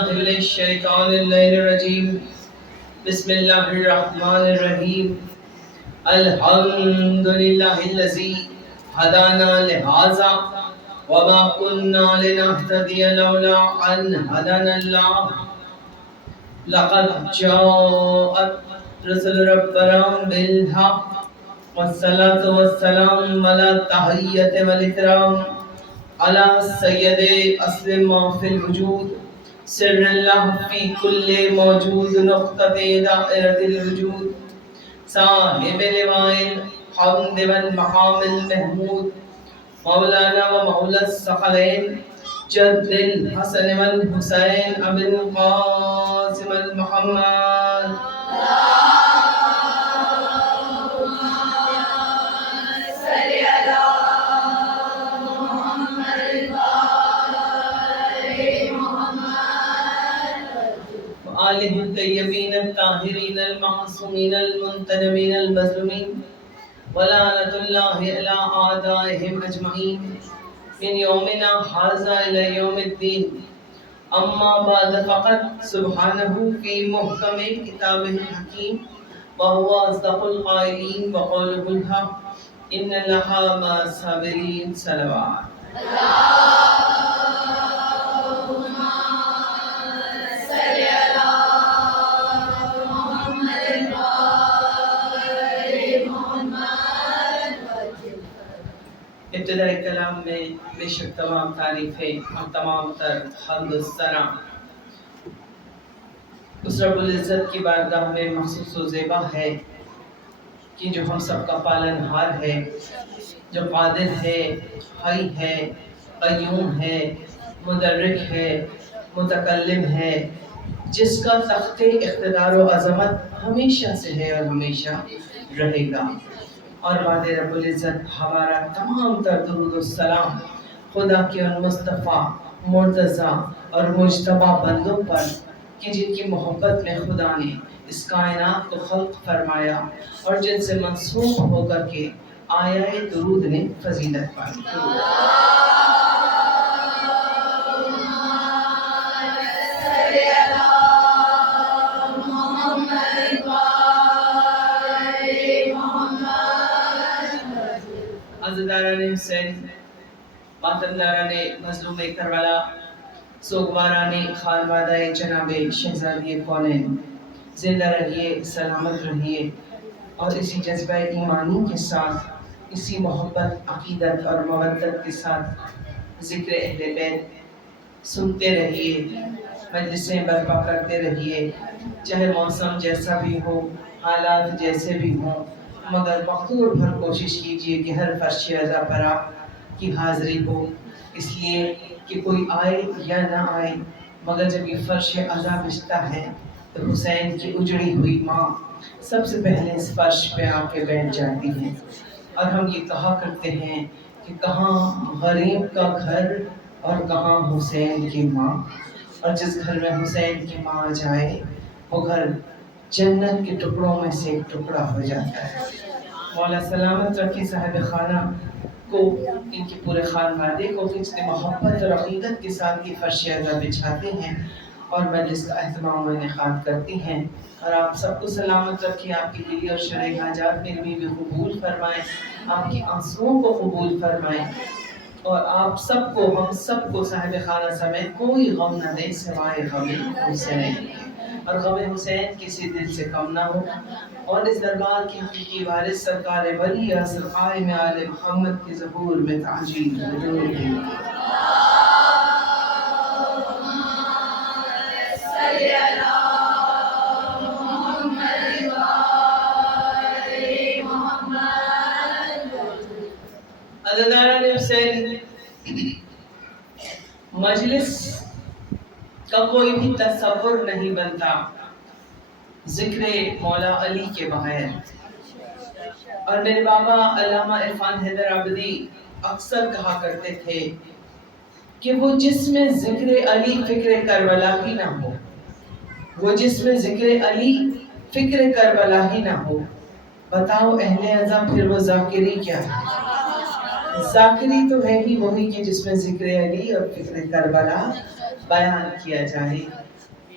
بالله من الشيطان الرجيم. بسم الله الرحمن الرحيم. الحمد لله الذي هدانا لهذا وما كنا لنهتدي لولا أن هدانا الله. لقد جاءت رسل ربنا بالحق والصلاة والسلام على التحية والإكرام على سید اصل ما فی الوجود سر اللہ فی کل موجود نقطہ دائرۃ الوجود صاحب لواء الحمد والمقام المحمود مولانا و مولا الثقلین جد الحسن والحسین ابی القاسم المحمد. آلہ الطیبین الطاہرین المعصومین المنتجبین المظلومین ولعنۃ اللہ علی اعدائہم اجمعین من یومنا ھذا الی یوم الدین. اما بعد فقد سبحانہ فی محکم کتابہ الحکیم وہو اصدق القائلین وقولہ الحق ان اللہ مع الصابرین. صلوات. ابتدائی کلام میں بے شک تمام تعریفیں اور تمام تر حمد و ثنا اس رب العزت کی بارگاہ میں مخصوص و زیبا ہے کہ جو ہم سب کا پالن ہار ہے، جو قادر ہے، حی ہے، قیوم ہے، مدرک ہے، متکلم ہے، جس کا تخت اقتدار و عظمت ہمیشہ سے ہے اور ہمیشہ رہے گا. اور بعد رب العزت ہمارا تمام تر درود و سلام خدا کے ان مصطفیٰ مرتضیٰ اور مجتبیٰ بندوں پر کہ جن کی محبت میں خدا نے اس کائنات کو خلق فرمایا اور جن سے منسوب ہو کر کے آیا درود نے فضیلت پائی. عزیزداران حسین، ماتمداران مظلوم کربلا، سوگواران خانوادہ جناب شہزادی کونین، زندہ رہیے، سلامت رہیے اور اسی جذبہ ایمانی کے ساتھ، اسی محبت، عقیدت اور مودت کے ساتھ ذکر اہل بیت سنتے رہیے، مجلسیں برپا کرتے رہیے، چاہے موسم جیسا بھی ہو، حالات جیسے بھی ہوں، مگر بخور بھر کوشش کیجئے کہ ہر فرش عزا پر آپ کی حاضری ہو. اس لیے کہ کوئی آئے یا نہ آئے مگر جب یہ فرش عزا بچتا ہے تو حسین کی اجڑی ہوئی ماں سب سے پہلے اس فرش پہ آ کے بیٹھ جاتی ہے. اور ہم یہ کہا کرتے ہیں کہ کہاں غریب کا گھر اور کہاں حسین کی ماں، اور جس گھر میں حسین کی ماں آ جائے وہ گھر جنت کے ٹکڑوں میں سے ایک ٹکڑا ہو جاتا ہے. مولا سلامت رکھے صاحب خانہ کو، ان کے پورے خانوادے کو کہ اتنے محبت اور عقیدت کے ساتھ یہ فرش عزا بچھاتے ہیں اور مجلس کا اہتمام و انعقاد کرتی ہیں. اور آپ سب کو سلامت رکھے، آپ کی دلی اور شرعی حاجات میں بھی قبول فرمائیں، آپ کی آنسوؤں کو قبول فرمائیں اور آپ سب کو، ہم سب کو صاحب خانہ سمیت کوئی غم نہ دیں سوائے غم حسین، اور غم حسین کسی دل سے کم نہ ہو. اور اس دربار کی حقیقی وارث سرکار ولی اصل قائم آل محمد کے ظہور میں تعجیل حضور کی. عزیزداران حسین، مجلس کا کوئی بھی تصور نہیں بنتا ذکر مولا علی کے بغیر. اور میرے بابا علامہ عرفان حیدر عابدی اکثر کہا کرتے تھے کہ وہ جس میں ذکر علی فکر کربلا ہی نہ ہو، وہ جس میں ذکر علی فکر کربلا ہی نہ ہو، بتاؤ اہل عزا پھر وہ ذاکری کیا ہے؟ ذاکری تو ہے ہی وہی کہ جس میں ذکر علی اور فکر کربلا بیان کیا جائے.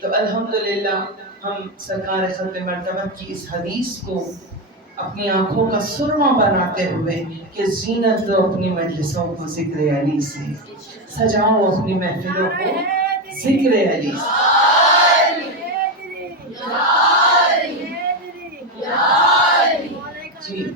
تو الحمدللہ ہم سرکار ختم مرتبہ کی اس حدیث کو اپنی آنکھوں کا سرما بناتے ہوئے کہ زینت دو اپنی مجلسوں کو ذکر علی سے، سجاؤ اپنی محفلوں کو ذکر علی سے. جی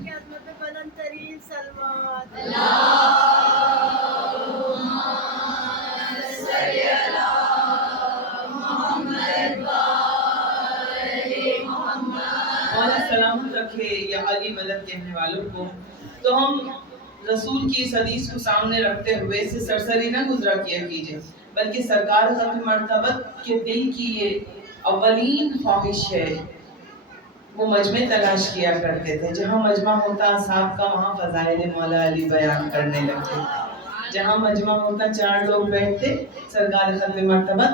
سلامت رکھے یا علی مدد کہنے والوں کو. تو ہم رسول کی اس حدیث کو سامنے رکھتے ہوئے اسے سرسری نہ گزرا کیا کیجئے، بلکہ سرکار ختم مرتبہ کے دل کی یہ اولین خواہش ہے. وہ مجمع تلاش کیا کرتے تھے، جہاں مجمع ہوتا اصحاب کا وہاں فضائل مولا علی بیان کرنے لگتے. جہاں مجمع ہوتا 4 لوگ بیٹھتے، سرکار ختم مرتبہ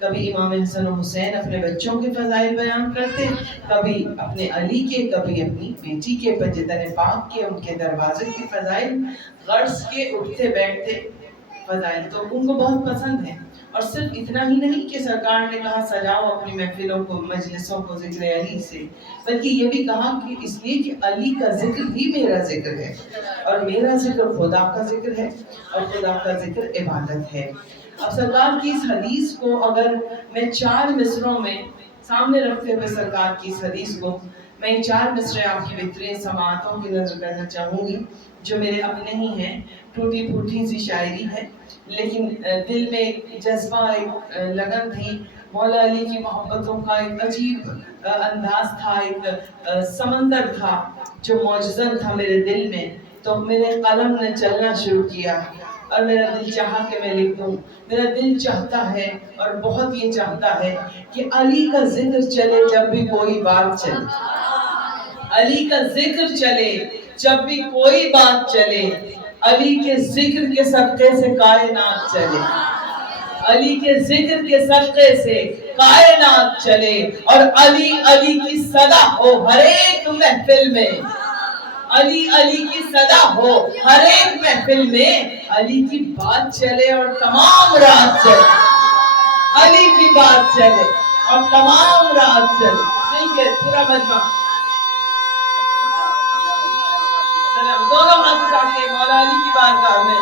کبھی امام حسن و حسین اپنے بچوں کے فضائل بیان کرتے، کبھی اپنے علی کے، کبھی اپنی بیٹی کے، پنجتن پاک کے، ان کے دروازے کے فضائل غرض کے اٹھتے بیٹھتے فضائل تو ان کو بہت پسند ہے. اور صرف اتنا ہی نہیں کہ سرکار نے کہا سجاؤ اپنی محفلوں کو مجلسوں کو ذکر علی سے، بلکہ یہ بھی کہا کہ اس لیے کہ علی کا ذکر ہی میرا ذکر ہے، اور میرا ذکر خدا کا ذکر ہے، اور خدا کا ذکر عبادت ہے. اب سرکار کی اس حدیث کو اگر میں 4 مصروں میں سامنے رکھتے ہوئے سرکار کی اس حدیث کو میں یہ 4 مصرے آپ کی بہترین سماعتوں کی نظر کرنا چاہوں گی، جو میرے اپنے ہی ہیں. ٹوٹی پھوٹی سی شاعری ہے، لیکن دل میں ایک جذبہ، ایک لگن تھی. مولا علی کی محبتوں کا ایک عجیب انداز تھا، ایک سمندر تھا جو معجزن تھا میرے دل میں. تو میرے قلم نے چلنا شروع کیا اور میرا دل چاہا کہ میں لکھ دوں. میرا دل چاہتا ہے اور بہت یہ چاہتا ہے کہ علی کا ذکر چلے جب بھی کوئی بات چلے، علی کا ذکر چلے جب بھی کوئی بات چلے، علی کے ذکر کے صدقے سے کائنات چلے، علی کے ذکر کے صدقے سے کائنات چلے، اور علی علی کی صدا ہو ہر ایک محفل میں، علی علی کی صدا ہو ہر ایک محفل میں، علی کی بات چلے اور تمام رات چلے، علی کی بات چلے اور تمام رات چلے. ٹھیک ہے، پورا مجمع دونوں ہاتھ اٹھا کے مولا علی کی بارگاہ میں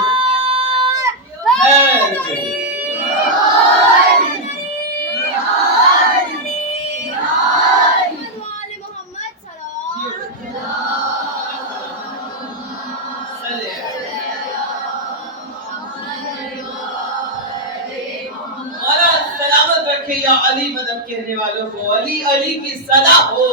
یا علی مدد کہنے والوں کو علی علی کی صدا ہو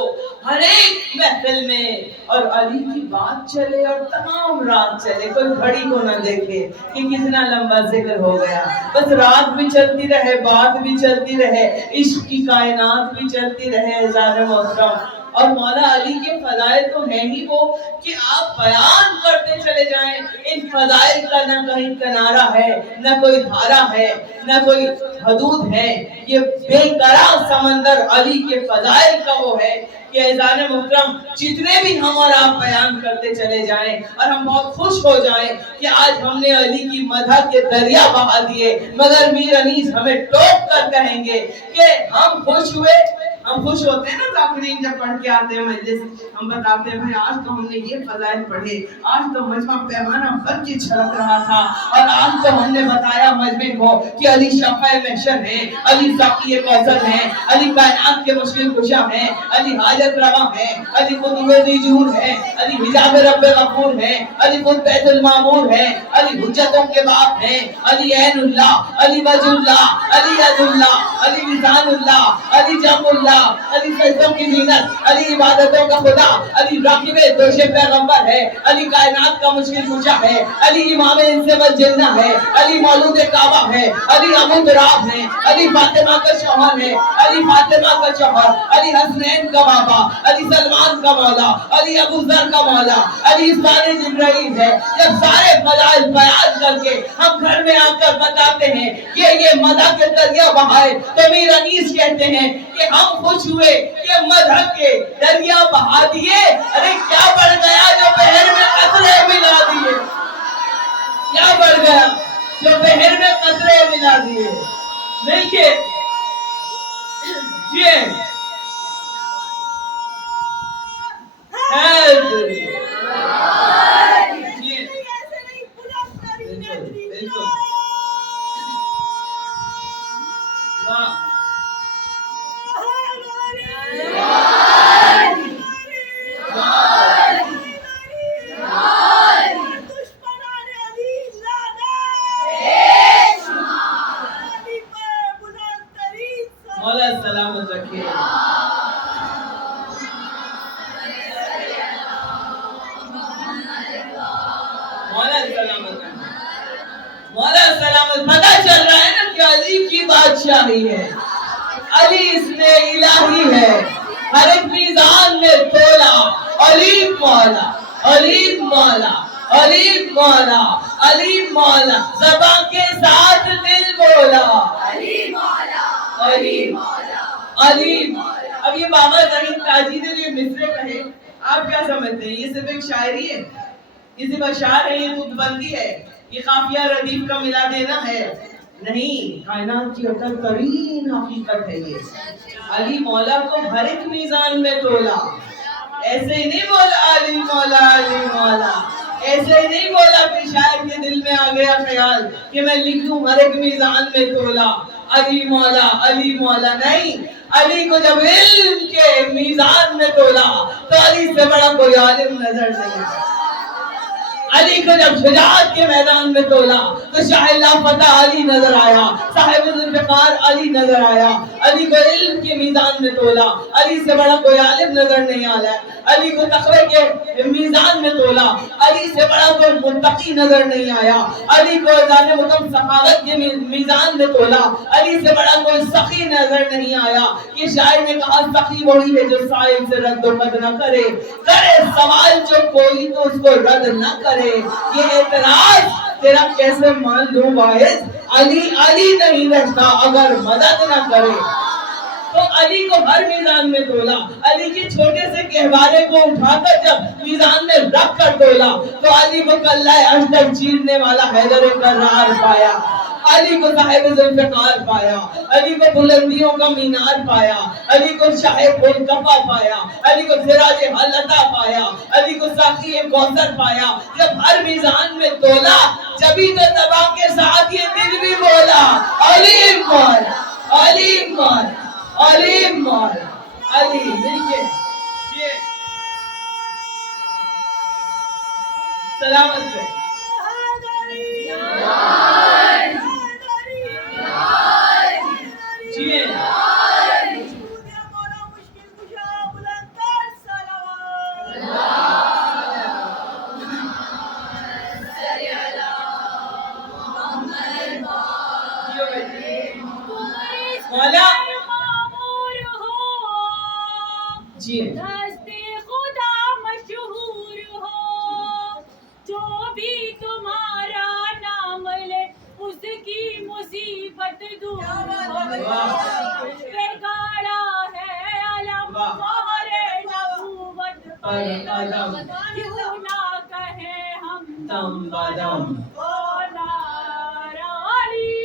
ہر ایک محفل میں، اور علی کی بات چلے اور تمام رات چلے. کوئی گھڑی کو نہ دیکھے کہ کتنا لمبا ذکر ہو گیا، بس رات بھی چلتی رہے، بات بھی چلتی رہے، عشق کی کائنات بھی چلتی رہے. عزیزان محترم، اور مولا علی کے فضائل تو ہیں ہی وہ کہ آپ بیان کرتے چلے جائیں. ان فضائل کا نہ کہیں کنارہ ہے، نہ کوئی دھارا ہے، نہ کوئی حدود ہے. یہ بے قرار سمندر علی کے فضائل کا وہ ہے کہ عزیزان محترم جتنے بھی ہم اور آپ بیان کرتے چلے جائیں اور ہم بہت خوش ہو جائیں کہ آج ہم نے علی کی مدح کے دریا بہا دیے، مگر میر انیس ہمیں ٹوک کر کہیں گے کہ ہم خوش ہوئے. ہم خوش ہوتے ہیں نا ذاکرین جب پڑھ کے آتے ہیں مجلس، ہم بتاتے ہیں بھائی آج تو ہم نے یہ فضائل پڑھے، آج تو مجمع پیمانہ بن کے چھلک رہا تھا، اور آج تو ہم نے بتایا مجمع کو کہ علی شفیع محشر ہے، علی ساقی کوثر ہے، علی کائنات کے مشکل کشا ہے، علی حاجت روا ہے، علی قطب ذی جور ہے، علی حجاب رب غفور ہے، علی خود بیت المعمور ہے، علی حجتوں کے باپ ہے، علی عین اللہ، علی وجہ اللہ، علی ید اللہ، علی لسان اللہ، علی جم اللہ، علی سجدوں کی زینت، علی عبادتوں کا خدا، علی راقب دوش پیغمبر ہے، علی کائنات کا مشکل کشا ہے، علی امام انس والجنہ ہے، علی مولود کعبہ ہے، علی ابو تراب ہے، علی فاطمہ کا شوہر ہے، علی فاطمہ کا شوہر، علی حسنین کا بابا، علی سلمان کا مولا، علی ابو ذر کا مولا، علی ثانی جبرائیل ہے. جب سارے فضائل بیان کر کے ہم گھر میں آ کر بتاتے ہیں کہ یہ مدح کے دریا بہائے تو میر انیس کہتے ہیں کہ ہم خوش ہوئے کہ مدح کے دریا بہا دیے. ارے کیا بڑھ گیا جو بحر میں قطرے ملا دیے. کیا بڑھ گیا جو بحر میں قطرے ملا دیے. دیکھیے جی مولا سلامت رکھیے. مولا سلامت. پتہ چل رہا ہے نا کہ علی کی بادشاہی ہے, علی اس میں الہی ہے. ہر ایک میزان میں تولا علی مولا, علی مولا, علی مولا, علی مولا. زبان کے ساتھ دل بولا علی مولا, علی مولا, علی مولا. اب یہ بابا زمین تاجی نے جو مصرے کہے, آپ کیا سمجھتے ہیں؟ یہ صرف ایک شاعری ہے, یہ صرف اشعار ہے, یہ تت بندی ہے, یہ قافیہ ردیف کا ملا دینا ہے؟ نہیں, کائنات کی اٹل ترین حقیقت ہے یہ. علی مولا کو ہر ایک میزان میں تولا. ایسے ہی نہیں بولا علی مولا, علی مولا, ایسے ہی نہیں بولا کہ شاعر کے دل میں آ گیا خیال کہ میں لکھ دوں ہر ایک میزان میں تولا علی مولا, علی مولا. نہیں, علی کو جب علم کے میزان میں تولا تو علی سے بڑا کوئی عالم نظر نہیں آیا. علی کو جب شجاعت کے میدان میں تولا تو شاہ اللہ فتح علی نظر آیا, صاحب ذوالفقار علی نظر آیا. علی کو علم کے میزان میں تولا, علی سے بڑا کوئی عالم نظر نہیں آیا. علی کو تقوی کے میزان میں تولا, علی سے بڑا کوئی متقی نظر نہیں آیا. علی کو ذات مقام سخاوت کے میزان میں تولا, علی سے بڑا کوئی سخی نظر نہیں آیا. یہ شاعر نے کہا سخی وہی ہے جو سائل سے رد و بد نہ کرے, کرے سوال جو کوئی تو اس کو رد نہ کرے. یہ اعتراض تیرا کیسے مان لوں واعظ, علی علی نہیں رہتا اگر مدد نہ کرے. تو علی کو ہر میزان میں تولا. علی کے چھوٹے سے گہوارے کو اٹھا کر جب میزان میں رکھ کر تولا تو علی کو کلہ اشتر چیرنے والا حیدر کرار پایا, علی کو صاحب ذوالفقار پایا, علی کو بلندیوں کا مینار پایا, علی کو شاہ بولکفا پایا, علی کو سراج حلتا پایا, علی کو ساقی کوثر پایا. جب ہر میزان میں تولا جبھی تو دبا کے ساتھ یہ دل بھی بولا علی مولا, علی مولا, علی مولا, علی. ملکے سلامت رہے. خدا مشہور ہو, جو بھی تمہارا نام لے اس کی مصیبت دور ہو. گاڑا ہے علم مہر نبوت پر قدم, کیوں نہ کہیں ہم دم بدم او نعرہ علی,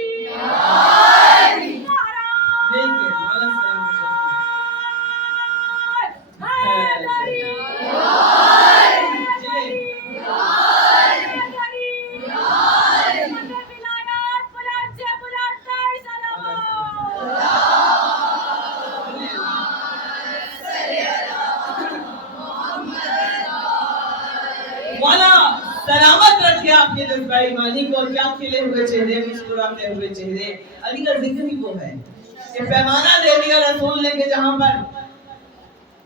سلامت رکھے آپ کے جذبہ ایمانی کو. کیا کھلے ہوئے چہرے, مسکراتے ہوئے چہرے. علی کا ذکر ہی وہ ہے کہ پیمانہ دے دیا رسول نے کہ جہاں پر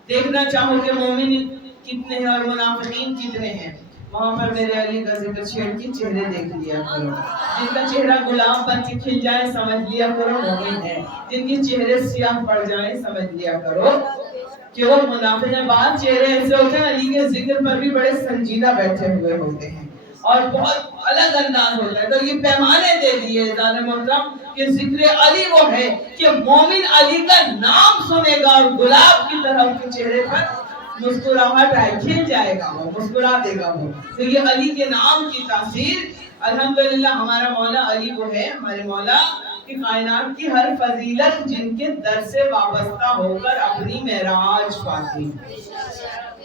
دیکھنا چاہو کہ مومن کتنے ہیں اور منافقین کتنے ہیں, وہاں پر میرے علی کا ذکر چھیڑ کے چہرے دیکھ لیا کرو. جن کا چہرہ گلاب بن کے کھل جائے سمجھ لیا کرو مومن ہے, جن کے چہرے سیاہ پڑ جائیں سمجھ لیا کرو کہ وہ منافق ہیں. بعض چہرے ایسے ہوتے ہیں علی کے ذکر پر بھی بڑے سنجیدہ بیٹھے ہوئے ہوتے ہیں اور بہت الگ انداز ہوتا ہے. تو یہ پیمانے دے دیے ذات محترم کہ ذکر علی وہ ہے کہ مومن علی کا نام سنے گا اور گلاب کی طرح اس کے چہرے پر مسکراہٹ آئے, کھل جائے گا, وہ مسکرا دے گا وہ. تو یہ علی کے نام کی تاثیر الحمدللہ ہمارا مولا علی وہ ہے، ہمارے مولا کہ کائنات کی ہر فضیلت جن کے در سے وابستہ ہو کر اپنی معراج پاتی۔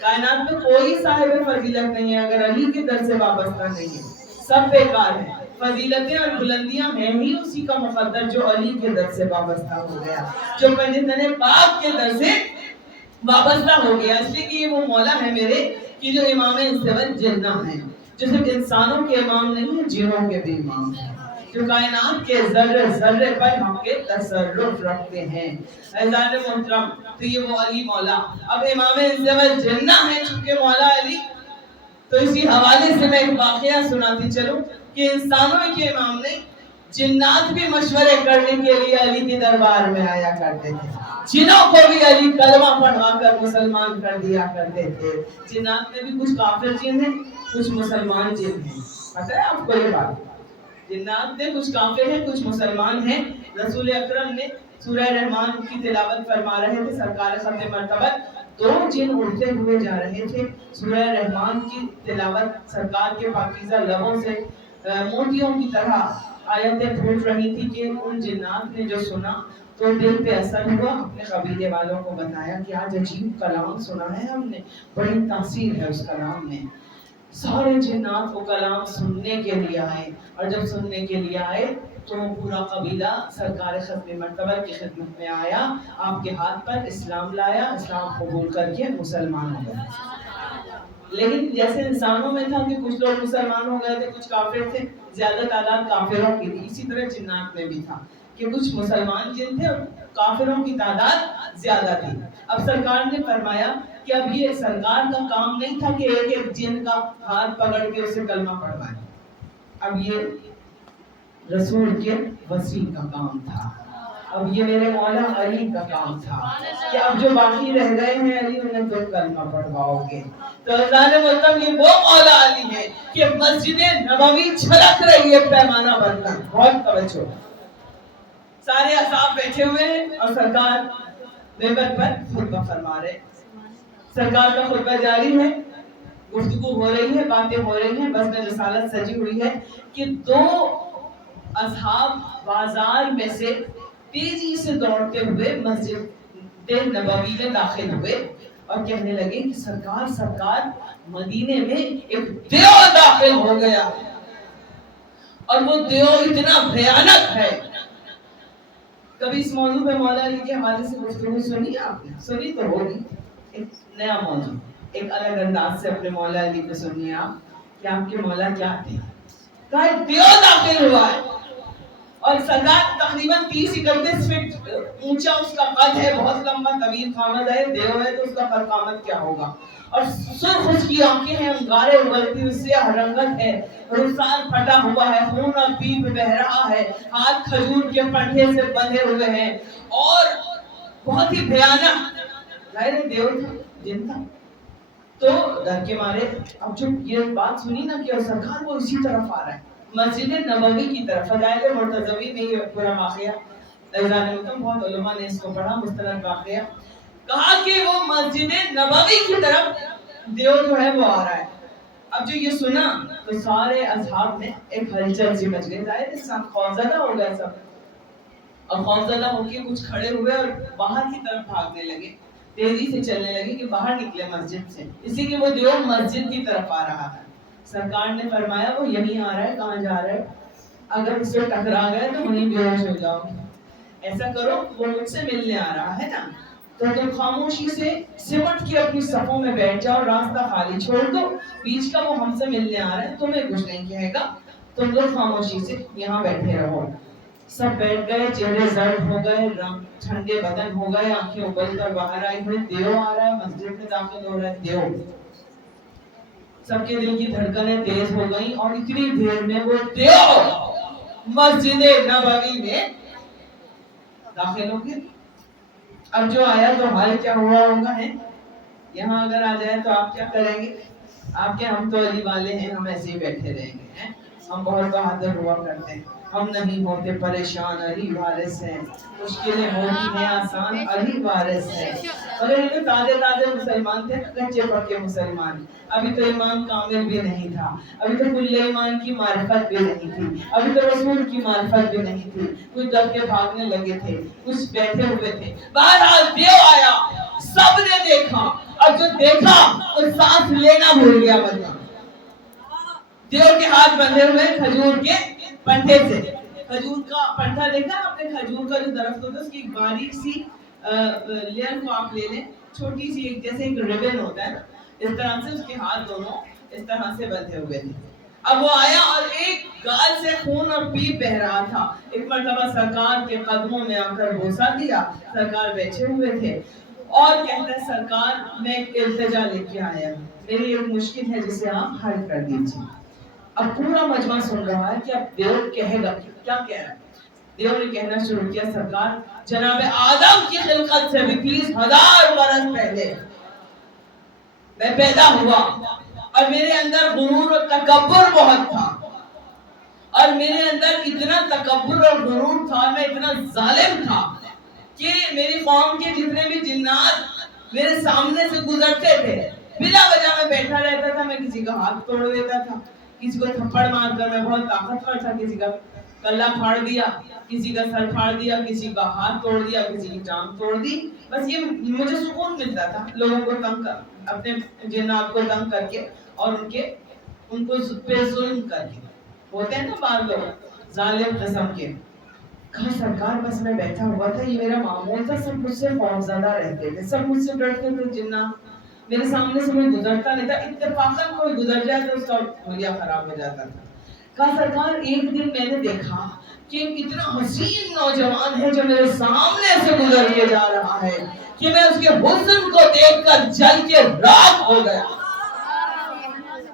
کائنات میں کوئی صاحب فضیلت نہیں ہے اگر علی کے در سے وابستہ نہیں ہے، سب بیکار ہیں۔ فضیلتیں اور بلندیاں ہیں ہی اسی کا مقدر جو علی کے در سے وابستہ ہو گیا، جو پنجتن پاک کے در سے وابستہ ہو گیا۔ اس لیے کہ یہ وہ مولا ہے میرے کہ جو امام انس جنہ ہیں، جو صرف انسانوں کے امام نہیں ہیں، جنوں کے بھی امام ہیں، جو کائنات کے ذرے ذرے پر ہم کے تصرف رکھتے ہیں۔ عزیزان محترم، تو یہ وہ علی مولا اب امام انس جنہ ہے چونکہ مولا علی، تو اسی حوالے سے میں ایک واقعہ سناتی چلوں کہ انسانوں کے امام نہیں، جنات بھی مشورے کرنے کے لیے علی کے دربار میں آیا کرتے تھے۔ جنوں کو بھی علی کلمہ پڑھا کر مسلمان کر دیا کرتے تھے۔ جنات میں بھی کچھ کافر جن ہیں، کچھ مسلمان جن ہیں، پتہ ہے آپ کو یہ بات؟ جنات میں کچھ کافر ہیں، کچھ مسلمان ہیں۔ رسول اکرم نے سورہ رحمان کی تلاوت فرما رہے تھے، سرکار ختم مرتبت دو جن اڑتے ہوئے جا رہے تھے، سورہ رحمان کی تلاوت سرکار کے پاکیزہ لبوں سے موتیوں کی طرح آیتیں پھوٹ رہی تھی کہ ان جنات نے جو سنا تو دل پہ اثر ہوا، اپنے قبیلے والوں کو بتایا کہ آج عجیب کلام سنا ہے ہم نے، بڑی تاثیر ہے اس کلام میں۔ سارے جنات وہ کلام سننے کے لیے آئے، اور جب سننے کے لیے آئے تو پورا قبیلہ سرکار ختم مرتبہ کی خدمت میں آیا، آپ کے ہاتھ پر اسلام لایا، اسلام قبول کر کے مسلمان ہو گئے۔ لیکن جیسے انسانوں میں تھا کہ کچھ لوگ مسلمان ہو گئے تھے، کچھ کافر تھے، زیادہ تعداد کافروں کی تھی، اسی طرح جنات میں بھی تھا کہ کچھ مسلمان جن تھے، کافروں کی تعداد زیادہ تھی۔ اب سرکار نے فرمایا کہ اب یہ سرکار کا کام نہیں تھا کہ ایک ایک جن کا ہاتھ پکڑ کے اسے کلمہ پڑھوائے، اب یہ رسول کے وسیع کا کام تھا، اب یہ میرے مولا علی کا کام تھا کہ اب جو باقی رہ گئے ہیں علی انہیں تو کلمہ پڑھواؤ گے۔ تو اللہ نے مطلب یہ وہ مولا علی ہے کہ مسجد نبوی چھلک رہی ہے پیمانہ بن کر، بہت توجہ، سارے اصحاب بیٹھے ہوئے ہیں اور سرکار منبر پر خطبہ فرما رہے، سرکار کا خطبہ جاری ہے، گفتگو ہو رہی ہے، باتیں ہو رہی ہیں، بس میں رسالت سجی ہوئی ہے کہ دو اصحاب بازار میں سے تیزی سے دوڑتے ہوئے مسجد نبوی میں داخل ہوئے اور کہنے لگے کہ سرکار سرکار مدینے میں ایک دیو داخل ہو گیا، اور وہ دیو اتنا بھیانک ہے۔ کبھی اس موضوع پہ مولا علی کے حوالے سے گفتگو سنی آپ نے؟ سنی تو ہوگی، ایک نیا موضوع، ایک الگ انداز سے اپنے مولا علی کو سنیے آپ کہ آپ کے مولا کیا تھے۔ کہا ایک دیو داخل ہوا ہے، اور سرکار تقریباً 30-31 فٹ اونچا اس کا قد ہے، بہت لمبا طویل قامت ہے، دیو ہے تو اس کا قد قامت کیا ہوگا، اور سرخ اس کی آنکھیں ہیں، انگارے ابلتی ہوئی سیاہ رنگت ہے، رخسار پھٹا ہوا ہے، خون اور پیپ بہ رہا ہے، ہاتھ کھجور کے پنڈے سے بندھے ہوئے ہیں، اور بہت ہی بھیانک، ظاہر دیو تھا، جن تھا۔ تو ڈر کے مارے اب جب یہ بات سنی نا کہ سرکار وہ اسی طرف آ رہا ہے، مسجد نبوی کی طرف، فضائل مرتضوی میں یہ پورا واقعہ بہت علماء نے اس کو پڑھا، مستند واقعہ، کہا کہ وہ مسجد نبوی کی طرف دیو جو ہے وہ آ رہا ہے۔ اب جو یہ سنا تو سارے اصحاب نے ایک ہلچل سی مچ گئی، ظاہر انسان خوفزدہ ہو گیا سب، اور خوفزدہ ہو کے کچھ کھڑے ہوئے اور باہر کی طرف بھاگنے لگے، تیزی سے چلنے لگے کہ باہر نکلے مسجد سے، اسی کہ وہ دیو مسجد کی طرف آ رہا تھا۔ سرکار نے فرمایا وہ یہیں آ رہا ہے، کہاں جا رہا ہے؟ اگر اس سے ٹکرا گئے تو وہیں بے ہوش ہو جاؤ، ایسا کرو وہ مجھ سے ملنے آ رہا ہے نا، تو تم خاموشی سے سمٹ کے اپنی صفوں میں بیٹھ جاؤ، راستہ خالی چھوڑ دو، بیچ کا وہ ہم سے ملنے آ رہا ہے، تمہیں کچھ نہیں کہے گا، تم لوگ خاموشی سے یہاں بیٹھے رہو۔ سب بیٹھ گئے، چہرے زرد ہو گئے، رنگ ٹھنڈے بدن ہو گئے، آنکھیں ابل کر باہر آئی ہوئی، دیو آ رہا ہے، مسجد میں داخل ہو رہا ہے دیو۔ سب کے دل کی دھڑکنیں تیز ہو گئیں، اور اتنی دیر میں وہ دیو مسجد نبوی میں داخل ہو گئے۔ اب جو آیا تو حال کیا ہوا ہوگا ہے، یہاں اگر آ جائے تو آپ کیا کریں گے؟ آپ کے ہم تو علی والے ہیں، ہم ایسے ہی بیٹھے رہیں گے، ہم بہت بہادر ہوا کرتے ہیں، ہم نہیں ہوتے پریشان، علی وارث ہے، مشکلیں ہوتی ہیں آسان، علی وارث ہے۔ مگر یہ تو تازے مسلمان تھے، کچے پکے مسلمان. ابھی تو ایمان کامل بھی نہیں تھا، ابھی تو کل ایمان کی معرفت بھی نہیں تھی، ابھی تو رسول کی معرفت بھی نہیں تھی. کچھ ڈر کے بھاگنے لگے تھے، کچھ بیٹھے ہوئے تھے. بہرحال دیو آیا، سب نے دیکھا، اور جو دیکھا وہ سانس لینا بھول گیا. بندہ دیو کے ہاتھ بندھے ہوئے کھجور کے پنٹھے سے. کھجور کا پنٹھا دیکھا آپ نے؟ کھجور کا جو درخت ہوتا ہے اس کی ایک باریک سی لیئر کو آپ لے لیں، چھوٹی سی ایک جیسے ایک ریبن ہوتا ہے نا، اس طرح سے اس کے ہاتھ دونوں اس طرح سے بندھے ہوئے تھے. اب وہ آیا اور ایک گال سے خون اور پیپ بہ رہا تھا. ایک مرتبہ سرکار کے قدموں میں آ کر بوسہ دیا. سرکار بیٹھے ہوئے تھے اور کہتا ہے سرکار میں ایک التجا لے کے آیا ہوں، میری ایک مشکل ہے جسے آپ حل کر دیجیے. اب پورا مجمع سن رہا ہے کہ اب دیو کہے گا کیا کہہ رہا ہے. دیو نے کہنا شروع کیا سرکار جناب آدم کی خلقت سے بھی 30,000 برس پہلے میں پیدا ہوا اور میرے اندر غرور و تکبر بہت تھا، اور میرے اندر اتنا تکبر اور غرور تھا، میں اتنا ظالم تھا کہ میری قوم کے جتنے بھی جنات میرے سامنے سے گزرتے تھے بلا وجہ میں بیٹھا رہتا تھا، میں کسی کا ہاتھ توڑ دیتا تھا، کسی کو تھپڑ مار کر، میں بہت طاقتور تھا، کسی کا کلا پھاڑ دیا، کسی کا سر پھاڑ دیا، کسی کا ہاتھ توڑ دیا، کسی کی ٹانگ توڑ دی. بس یہ مجھے سکون ملتا تھا لوگوں کو تنگ کر، اپنے جنات کو تنگ کر کے اور ان کو پہ ظلم کر کے. ہوتے ہیں نا بعض لوگ ظالم قسم کے. کہا سرکار بس میں بیٹھا ہوا تھا، یہ میرا معمول تھا، سب مجھ سے خوفزدہ رہتے تھے، سب مجھ سے ڈرتے تھے. جنات میرے سامنے سے کوئی گزرتا نہیں تھا، اتفاقاً کوئی گزر جائے تو اس کا حلیہ خراب ہو جاتا تھا. کہا سرکار ایک دن میں نے دیکھا کہ ایک اتنا حسین نوجوان ہے جو میرے سامنے سے گزر کے جا رہا ہے کہ میں اس کے حسن کو دیکھ کر جل کے راکھ ہو گیا.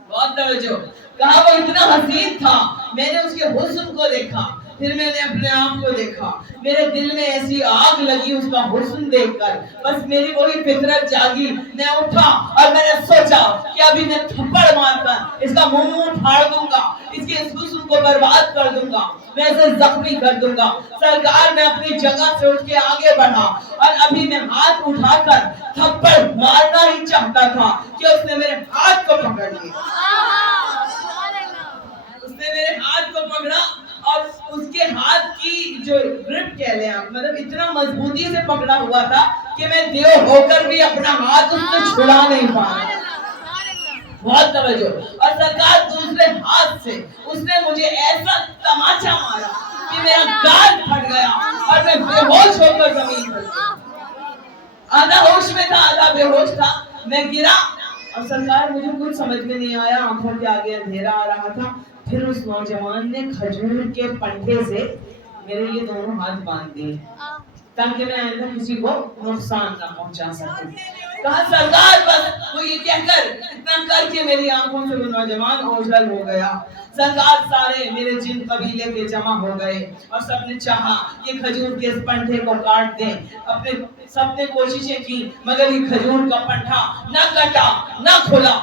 بہت توجہ. کہا وہ اتنا حسین تھا، میں نے اس کے حسن کو دیکھا، پھر میں نے اپنے آپ کو دیکھا، میرے دل میں ایسی آگ لگی اس کا حسن دیکھ کر. بس میری وہی فطرت جاگی، میں اٹھا اور میں نے سوچا کہ ابھی میں تھپڑ مار کر اس کا منہ پھاڑ دوں گا، اس کے اس حسن کو برباد کر دوں گا، میں اسے زخمی کر دوں گا. سرکار میں اپنی جگہ سے اٹھ کے آگے بڑھا اور ابھی میں ہاتھ اٹھا کر تھپڑ مارنا ہی چاہتا تھا کہ اس نے میرے ہاتھ کو پکڑ لیا. اس نے میرے ہاتھ کو پکڑا اور اس کے ہاتھ کی جو گرپ کہہ لیں آپ، مطلب اتنا مضبوطی سے پکڑا ہوا تھا کہ میں دیو ہو کر بھی اپنا ہاتھ اس سے چھڑا نہیں پا رہا. بہت توجہ. اور سرکار دوسرے ہاتھ سے اس نے مجھے ایسا تماچا مارا کہ میرا گال پھٹ گیا اور میں بے ہوش ہو کر زمین پر گیا. آدھا ہوش میں تھا آدھا بے ہوش تھا. میں گرا اور سرکار مجھے کچھ سمجھ میں نہیں آیا، آنکھوں کے آگے اندھیرا آ رہا تھا. پھر اس نوجوان نے کھجور کے پنٹھے سے میرے یہ دونوں ہاتھ باندھ دیے تاکہ میں آئندہ کسی کو نقصان نہ پہنچا سکوں. کہا سرکار بس وہ یہ کہہ کر اتنا کر کے میری آنکھوں سے وہ نوجوان اوجھل ہو گیا. سرکار سارے میرے جن قبیلے کے جمع ہو گئے اور سب نے چاہا یہ کھجور کے اس پنٹھے کو کاٹ دیں. اپنے سب نے کوششیں کی مگر یہ کھجور کا پنٹھا نہ کٹا نہ کھلا.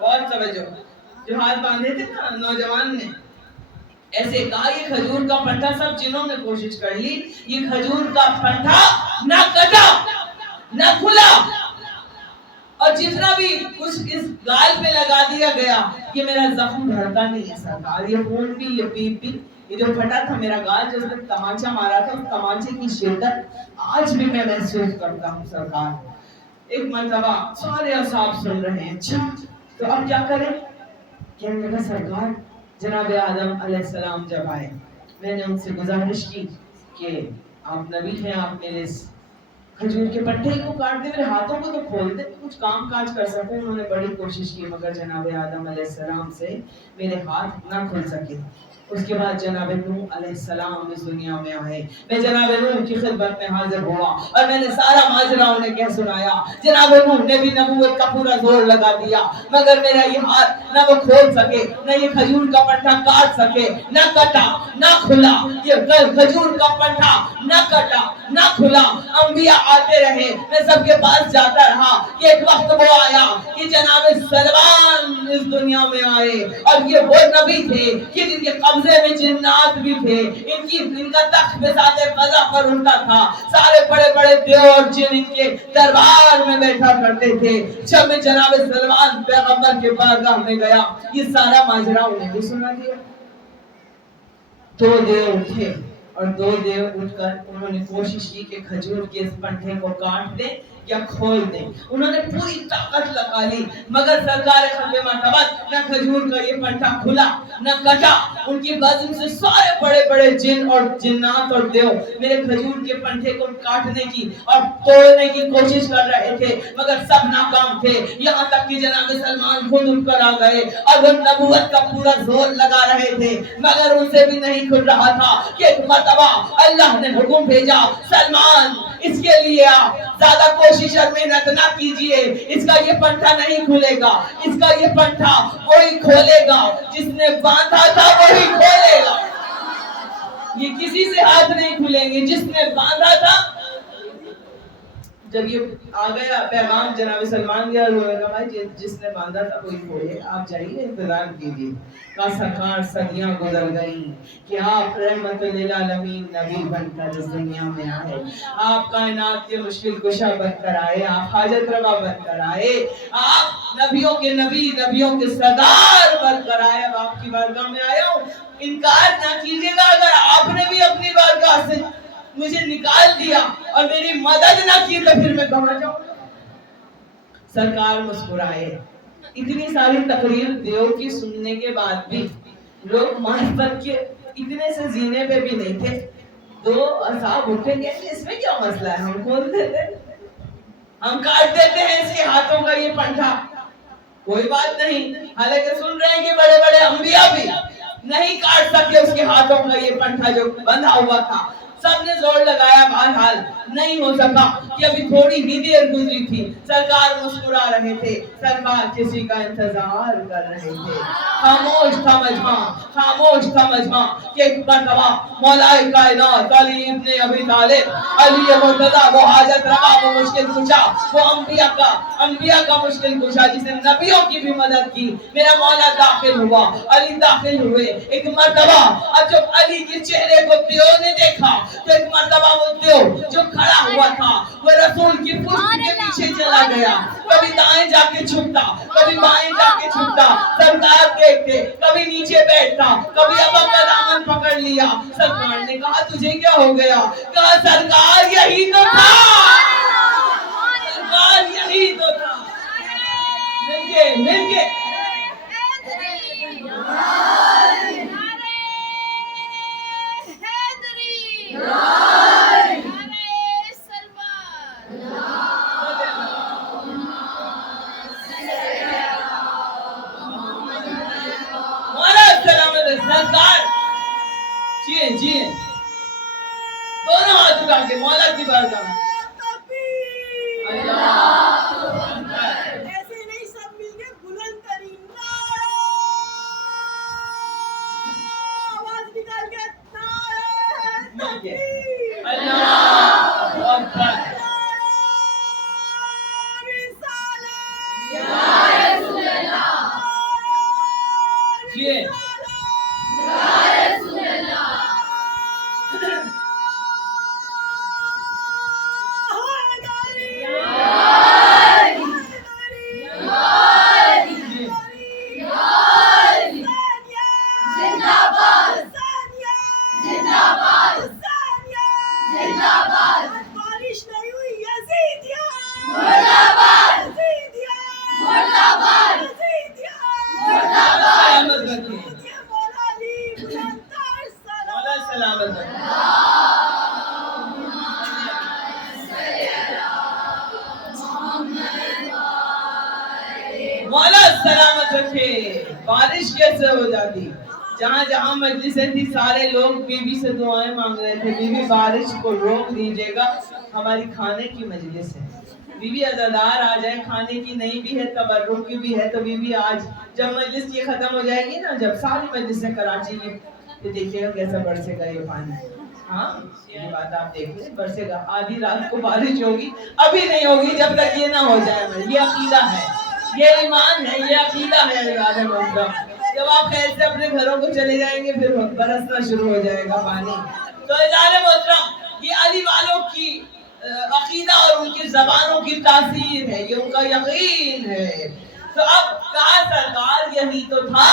بہت توجہ. جو ہاتھ باندھے تھے نا نوجوان نے ایسے کہا یہ کھجور کا پنٹھا، سب جنہوں نے کوشش کر لی، یہ کھجور کا پنٹھا نہ کٹا نہ کھلا اور جتنا بھی کچھ اس گال پہ لگا دیا گیا یہ میرا زخم بھرتا نہیں ہے سرکار. یہ خون بھی، یہ پیپ بھی، یہ جو پھٹا تھا میرا گال جو اس نے تماچا مارا تھا اس تماچے کی شدت آج بھی میں محسوس کرتا ہوں سرکار. ایک مرتبہ سارے اصحاب سن رہے ہیں. اچھا تو اب کیا کریں؟ کہنے لگا سرکار جناب آدم علیہ السلام جب آئے میں نے ان سے گزارش کی کہ آپ نبی ہیں، آپ میرے کھجور کے پنٹھے کو کاٹ دیں، میرے ہاتھوں کو تو کھول دیں، کچھ کام کاج کر سکوں. انہوں نے بڑی کوشش کی مگر جناب آدم علیہ السلام سے میرے ہاتھ نہ کھل سکے. اس کے بعد جناب نوح علیہ السلام اس دنیا میں آئے. میں جناب نوح کی خدمت میں حاضر ہوا اور میں نے سارا ماجرا انہیں کہہ سنایا. جناب نوح نے بھی نبوت کا پورا زور لگا دیا مگر میرا یہ ہاتھ نہ وہ کھول سکے، نہ یہ کھجور کا پنٹھا کاٹ سکے، نہ کٹا نہ کھلا. یہ کھجور کا پنٹھا نہ کٹا نہ کھلا. انبیاء آتے رہے، میں سب کے پاس جاتا رہا کہ ایک وقت وہ آیا کہ جناب سلمان اس دنیا میں آئے اور یہ وہ نبی تھے کہ جن کے قبض حوضے میں جنات بھی تھے، ان کا تخت بساط قضا پر ان کا تھا، سارے بڑے بڑے دیو اور جن ان کے دربار میں بیٹھا کرتے تھے۔ جب میں جناب سلمان پیغمبر کے بارگاہ میں گیا، یہ سارا ماجرا انہیں بھی سنا دیا۔ دو دیو اٹھے اور دو دیو اٹھ کر انہوں نے کوشش کی کہ کھجور کے اس پنٹھے کو کاٹ دیں یا کھول دیں۔ انہوں نے پوری طاقت لگا لی، مگر سرکار ختم مرتبت نہ کھجور کا یہ پنٹھا کھلا نہ کٹا۔ ان کی بزم سے سارے بڑے بڑے جن اور جنات اور دیو میرے کھجور کے پنٹھے کو کاٹنے کی اور توڑنے کی کوشش کر رہے تھے، مگر سب ناکام تھے۔ یہاں تک کہ جناب سلمان خود اٹھ کر آ گئے اور وہ نبوت کا پورا زور لگا رہے تھے، مگر ان سے بھی نہیں کھل رہا تھا کہ ایک مرتبہ اللہ نے حکم بھیجا، سلمان اس کے لیے زیادہ کوشش اور محنت نہ کیجئے، اس کا یہ پنٹھا نہیں کھلے گا، اس کا یہ پنٹھا وہی کھولے گا جس نے باندھا تھا، وہی کھولے گا۔ یہ کسی سے ہاتھ نہیں کھلیں گے، جس نے باندھا تھا۔ جب یہ آ گیا پیغام جناب سلمان گیا، بھائی جس نے باندھا تھا وہی کھولے، آپ جائیے انتظار کیجیے۔ کا سرکار صدیاں گزر گئیں کہ آپ رحمت للعالمین نبی بن کر اس دنیا میں آئے، آپ کائنات کے مشکل کشا بن کر آئے، آپ حاجت روا بن کر آئے، آپ نبیوں کے نبی، نبیوں کے سردار بن کر آئے۔ اب آپ کی بارگاہ میں آیا ہوں، انکار نہ کیجیے گا۔ اگر آپ نے بھی اپنی بارگاہ سے مجھے نکال دیا اور میری مدد نہ کی تو پھر میں کہاں جاؤں گا؟ سرکار مسکرائے۔ اتنی ساری تقریر دیو کی سننے کے بعد بھی لوگ معرفت کے اتنے سے زینے پہ بھی نہیں تھے۔ دو اصحاب اٹھے کہ اس میں کیا مسئلہ ہے، ہم کھول دیتے، ہم کاٹ دیتے ہیں اس کے ہاتھوں کا یہ پنٹھا، کوئی بات نہیں۔ حالانکہ سن رہے ہیں کہ بڑے بڑے انبیاء بھی نہیں کاٹ سکے اس کے ہاتھوں کا یہ پنٹھا جو بندھا ہوا تھا۔ سب نے زور لگایا، بہرحال نہیں ہو سکا کہ ابھی تھوڑی ہی دیر گزری تھی۔ سرکار مسکرا رہے تھے، سرکار کسی کا انتظار کر رہے تھے۔ خاموش تھا مجمع، خاموش تھا مجمع کہ ایک مرتبہ مولا کائنات علی ابن ابی طالب، علی مرتضیٰ، وہ حاجت روا، وہ مشکل کشا، وہ انبیاء کا مشکل کشا جس نے نبیوں کی بھی مدد کی، میرا مولا داخل ہوا، علی داخل ہوئے۔ ایک مرتبہ اب جب علی کے چہرے کو دیو نے دیکھا تو ایک مرتبہ وہ دیو جو کھڑا ہوا تھا وہ رسول کی پشت کے پیچھے چلا گیا، کبھی دائیں جا کے چھپتا، کبھی بائیں جا کے چھپتا، سرکار دیکھتے، کبھی نیچے بیٹھتا، کبھی ابا کا دامن پکڑ لیا۔ سرکار نے کہا تجھے کیا ہو گیا؟ کہا سرکار یہی تو تھا، سرکار یہی تو تھا۔ مل کے جی دونوں ہاتھ اٹھا کے مولا کی بارگاہ میں ایسے نہیں، سب مل کے بلند ترین نعرہ، آواز نکال کے نعرہ تکبیر، اللہ اکبر، جی مولا سلامت رکھے۔ بارش کیسے ہو جاتی؟ جہاں جہاں مجلسیں تھی سارے لوگ بیوی سے دعائیں مانگ رہے تھے، بیوی بارش کو روک دیجیے گا، ہماری کھانے کی مجلس ہے، بیوی عزادار آ جائے، کھانے کی نہیں بھی ہے، تبرک کی بھی ہے، تو بیوی آج جب مجلس یہ ختم ہو جائے گی نا، جب ساری مجلسیں کراچی کی، تو دیکھیے گا کیسا برسے گا یہ پانی۔ ہاں یہ بات آپ دیکھ لیں، برسے گا، آدھی رات کو بارش ہوگی، ابھی نہیں ہوگی جب تک یہ نہ ہو جائے۔ یہ عقیدہ ہے، یہ ایمان ہے، یہ عقیدہ ہے۔ جب آپ خیر سے اپنے گھروں کو چلے جائیں گے پھر برسنا شروع ہو جائے گا پانی. تو اعزاز محترم یہ علی والوں کی عقیدہ اور ان کی زبانوں کی تاثیر ہے, یہ ان کا یقین ہے. تو اب کہا سرکار یہی تو تھا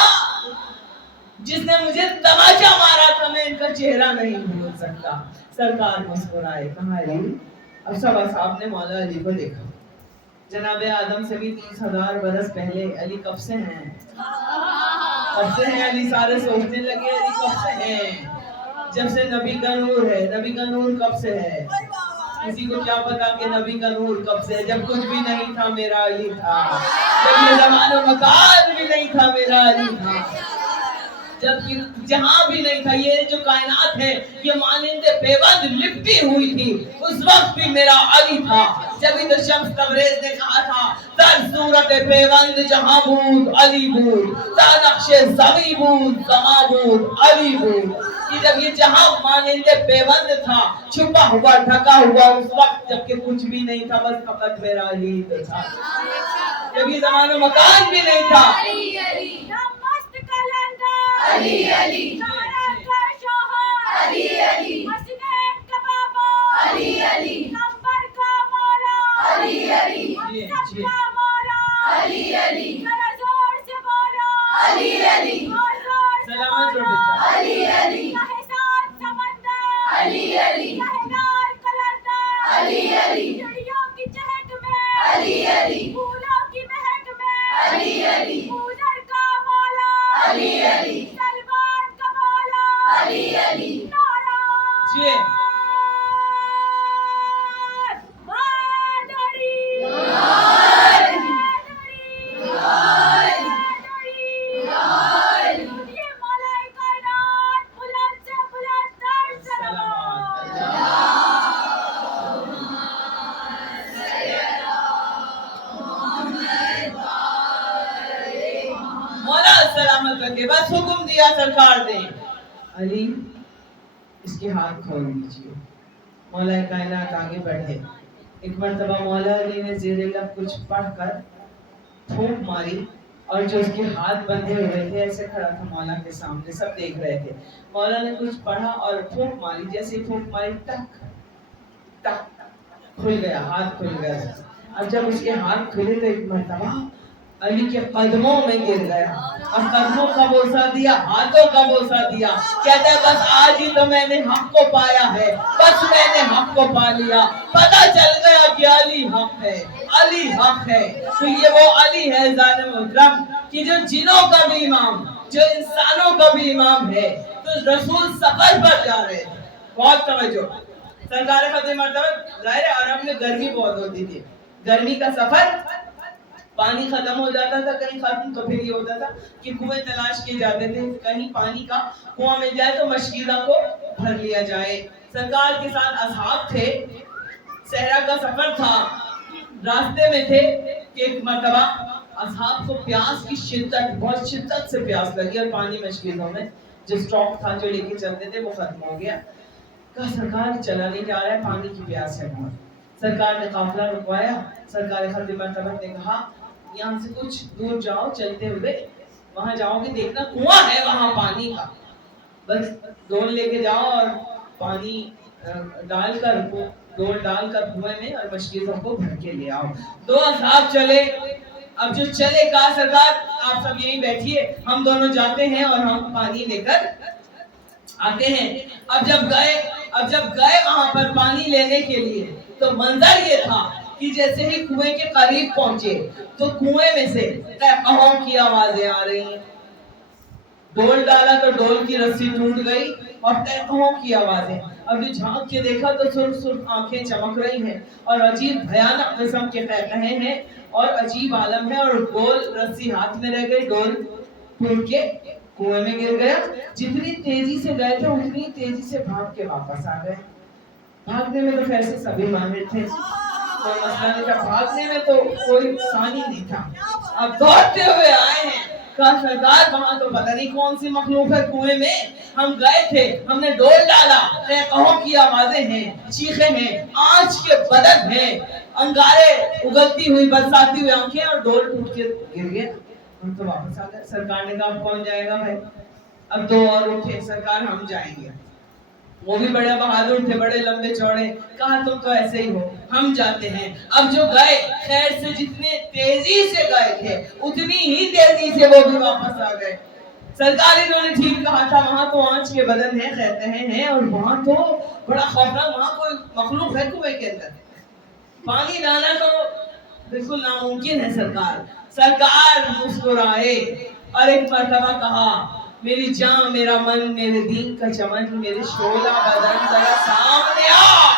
جس نے مجھے تماچا مارا تھا, میں ان کا چہرہ نہیں بھول سکتا. سرکار مسکرائے, کہا علی. اب سب اصحاب نے مولا علی کو دیکھا. جناب آدم سے بھی 30,000 برس پہلے علی کب سے ہیں, کب سے ہیں علی. سارے سوچنے لگے علی کب سے ہیں, جب سے نبی کا نور ہے. نبی کا نور کب سے ہے, کسی کو کیا پتا کہ نبی کا نور کب سے ہے. جب کچھ بھی نہیں تھا میرا علی تھا, جب یہ زمان و مکان بھی نہیں تھا میرا علی تھا, جب جہاں بھی نہیں تھا. یہ جو کائنات ہے یہ مانند پیوند لپٹی ہوئی تھی, اس وقت بھی میرا علی تھا. جبھی تو شمس تبریز نے کہا تھا در صورت پیوند جہاں بود علی بود, در نقش زمیں بود زماں بود علی بود. کہ جب یہ جہاں مانند پیوند تھا, چھپا ہوا ڈھکا ہوا, اس وقت جب کہ کچھ بھی نہیں تھا, بس فقط میرا علی تھا. جب یہ زمان و مکان بھی نہیں تھا. علی علی کا شوہر علی علی مسجد کا بابا علی علی نمبر کا مولا علی علی سب کا مولا علی علی ذرا زور سے بولا علی علی سلامت رہو بیٹا. علی علی کہے سات سمندر علی علی کہے لال قلندر علی علی چڑیوں کی چہک میں علی علی پھولوں کی مہک میں علی علی ادھر کا مولا علی علی سلمان کا مولا علی علی نعرہ بس حکم دیا سرکار نے, علی اس کے ہاتھ کھول دیجیے. مولا کائنات آگے بڑھے. ایک مرتبہ مولا علی نے زیر لب کچھ پڑھ کر پھونک ماری, اور جو اس کے ہاتھ بندھے ہوئے تھے ایسے کھڑا تھا مولا کے سامنے, سب دیکھ رہے تھے. مولا نے کچھ پڑھا اور پھونک ماری, جیسے ہی پھونک ماری ٹک ٹک کھل گیا, ہاتھ کھل گیا. اب جب اس کے ہاتھ کھلے تو ایک مرتبہ علی کے قدموں میں گر گیا, اور قدموں کا بوسہ دیا, ہاتھوں کا بوسہ دیا. کہتا ہے بس آج ہی تو میں نے حق کو پایا ہے, بس میں نے حق کو پا لیا. پتہ چل گیا کہ علی حق ہے, علی حق ہے. تو یہ وہ علی ہے ظالم محترم کہ جو جنوں کا بھی امام, جو انسانوں کا بھی امام ہے. تو رسول سفر پر جا رہے تھے, بہت توجہ. سرکار خاتم مرتبہ ظاہر عرب میں گرمی بہت ہوتی تھی, گرمی کا سفر, پانی ختم ہو جاتا تھا کہیں ختم, تو پھر یہ ہوتا تھا کہ کنویں تلاش کیے جاتے تھے, کہیں پانی کا کنواں مل جائے تو مشکیزہ کو بھر لیا جائے. سرکار کے ساتھ اصحاب تھے, صحرا کا سفر تھا, راستے میں تھے کہ ایک مرتبہ اصحاب کو پیاس کی شدت, بہت شدت سے پیاس لگی, اور پانی مشکیزوں میں جو اسٹاک تھا جو لے کے چلتے تھے وہ ختم ہو گیا. کہا سرکار چلا نہیں جا رہا ہے, پانی کی پیاس ہے بہت. سرکار نے قافلہ رکوایا. سرکار خاتم مرتبہ نے کہا یہاں سے کچھ دور جاؤ چلتے ہوئے, وہاں جاؤ گے دیکھنا کنواں ہے وہاں پانی کا, بس ڈول لے کے جاؤ اور پانی ڈال کر ڈول ڈال کر کنویں میں اور مشکیزوں کو بھر کے لے آؤ. دو اصحاب چلے. اب جو چلے کہا سرکار آپ سب یہیں بیٹھیے, ہم دونوں جاتے ہیں اور ہم پانی لے کر آتے ہیں. اب جب گئے وہاں پر پانی لینے کے لیے تو منظر یہ تھا کہ جیسے ہی کنویں کے قریب پہنچے تو کنویں میں سے قہقہوں کی آوازیں آ رہی ہیں. ڈول ڈالا تو ڈول کی رسی ٹوٹ گئی اور قہقہوں کی آوازیں. اب جو جھانک کے دیکھا تو سرخ سرخ آنکھیں چمک رہی ہیں اور عجیب بھیانک قسم کے قہقہے ہیں اور عجیب عالم ہے. اور ڈول رسی ہاتھ میں رہ گئی, ڈول ٹوٹ کے کنویں میں گر گیا. جتنی تیزی سے گئے تھے اتنی تیزی سے بھاگ کے واپس آ گئے. بھاگنے میں تو خیر سے سبھی ماہر تھے, کوئی مسئلہ نہیں تھا, بھاگنے میں تو کوئی ثانی نہیں تھا. اب دوڑتے ہوئے آئے ہیں, کہا سرکار وہاں تو پتہ نہیں کون سی مخلوق ہے کنویں میں, ہم گئے تھے, ہم نے ڈول ڈالا, قہقہوں کی آوازیں ہیں, چیخیں ہیں, آنچ کے بدن ہیں, انگارے اگلتی ہوئی برساتی ہوئی آنکھیں, اور ڈول ٹوٹ کے گر گیا. ہم تو واپس آ گئے. سرکار نے کہا اب کون جائے گا بھائی؟ اب 2 اور اٹھے, سرکار ہم جائیں گے. وہ بھی بڑے بہادر تھے, بڑے لمبے چوڑے. کہا تم تو ایسے ہی ہو, ہم جاتے ہیں. اب جو گئے, خیر سے جتنے تیزی سے گئے تھے اتنی ہی تیزی سے وہ بھی واپس آ گئے. سرکار انہوں نے ٹھیک کہا تھا, وہاں تو آنچ کے بدن ہیں, کہتے ہیں, اور وہاں تو بڑا خوفناک, وہاں کوئی مخلوق ہے کنویں کے اندر, پانی لانا تو بالکل ناممکن ہے. سرکار مسکرائے اور ایک مرتبہ کہا, میری جان, میرا من, میرے دین کا چمن, میرے شعلہ بدن ذرا سامنے آ.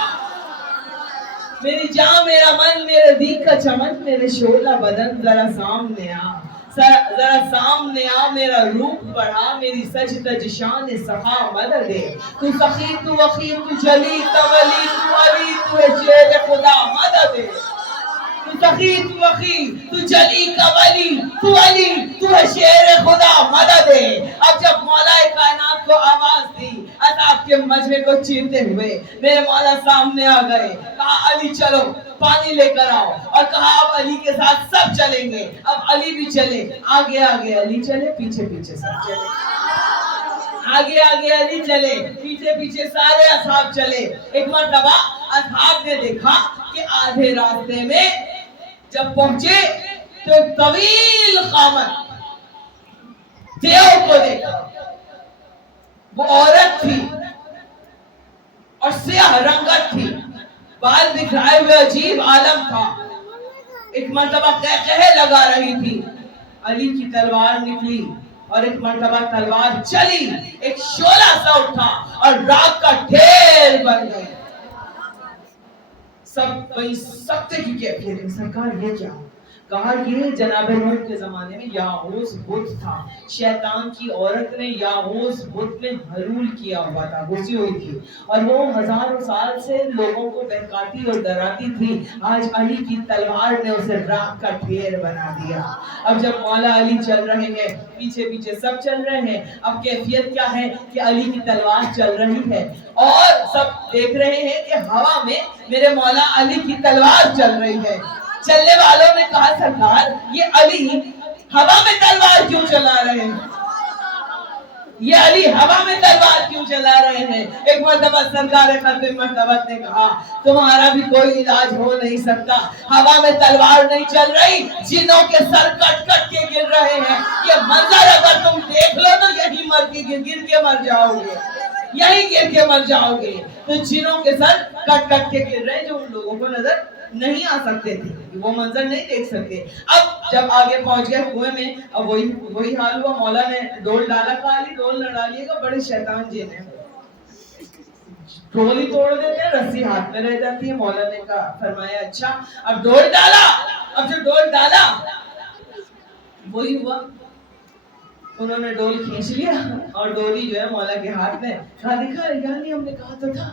میری جان, میرا من, میرے دین کا چمن, میرے شعلہ بدن ذرا سامنے آ. ذرا سامنے آ, میرا روپ بڑھا, میری سج تج شان صفا مدد دے. تو سخی, تو وقی, تو جلی, تو ولی, تو علی, تو شیر خدا مدد دے. تو سخی, تو وقی, تو جلی, کا ولی, تو علی, تو شیر خدا مدد دے. اب جب مولا کائنات کو آواز دی, عذاب کے مجمع کو چیرتے ہوئے میرے مولا سامنے آ گئے. کہا علی چلو پانی لے کر آؤ, اور کہا اب علی کے ساتھ سب چلیں گے. اب علی بھی چلے, آگے آگے علی چلے, پیچھے پیچھے سب چلے. آگے آگے علی چلے, پیچھے پیچھے سارے اصحاب چلے. ایک مرتبہ اصحاب نے دیکھا کہ آدھے راستے میں جب پہنچے تو ایک طویل قامت دیو کو دیکھا. وہ عورت تھی اور سیاہ رنگت تھی, بال بکھرائے ہوئے عجیب عالم تھا. ایک مرتبہ قہقہے لگا رہی تھی. علی کی تلوار نکلی اور ایک مرتبہ تلوار چلی, ایک شعلہ سا اٹھا اور راگ کا ڈھیر بن گئی. سب وہی سکتے کی کیفیت. سرکار یہ کیا؟ کہا یہ جناب نوح کے زمانے میں یاغوث بت تھا. شیطان کی عورت نے یاغوث بت میں حلول کیا ہوا تھا, گھسی ہوئی تھی, اور وہ ہزاروں سال سے لوگوں کو بہکاتی اور ڈراتی تھی. آج علی کی تلوار نے اسے راکھ کا ڈھیر بنا دیا. اب جب مولا علی چل رہے ہیں, پیچھے پیچھے سب چل رہے ہیں. اب کیفیت کیا ہے کہ علی کی تلوار چل رہی ہے اور سب دیکھ رہے ہیں کہ ہوا میں میرے مولا علی کی تلوار چل رہی ہے. چلنے والوں نے کہا سرکار یہ علی ہوا میں تلوار کیوں چلا رہے ہیں؟ یہ علی ہوا میں تلوار کیوں چلا رہے ہیں؟ ایک مرتبہ سرکار خاتم مرتبت نے کہا تمہارا بھی کوئی علاج ہو نہیں سکتا. ہوا میں تلوار نہیں چل رہی, جنوں کے سر کٹ کٹ کے گر رہے ہیں. یہ منظر اگر تم دیکھ لو تو یہی گر کے مر جاؤ گے, یہی گر کے مر جاؤ گے. تو جنوں کے سر کٹ کٹ کے گر رہے ہیں جو ان لوگوں کو نظر نہیں آ سکتے تھے, وہ منظر نہیں دیکھ سکتے. اب جب آگے پہنچ گئے کنویں میں, اب وہی حال ہوا. مولا نے ڈول ڈالا, کہا علی ڈول نہ ڈالیے گا, بڑے شیطان جن ہیں, ڈول ہی توڑ دیتے ہیں, رسی ہاتھ میں رہ جاتی ہے. مولا نے کہا فرمایا اچھا. اب ڈول ڈالا, اب جو ڈول ڈالا وہی ہوا. انہوں نے ڈول کھینچ لیا اور ڈولی جو ہے مولا کے ہاتھ میں. کہا دیکھا یعنی ہم نے کہا تو تھا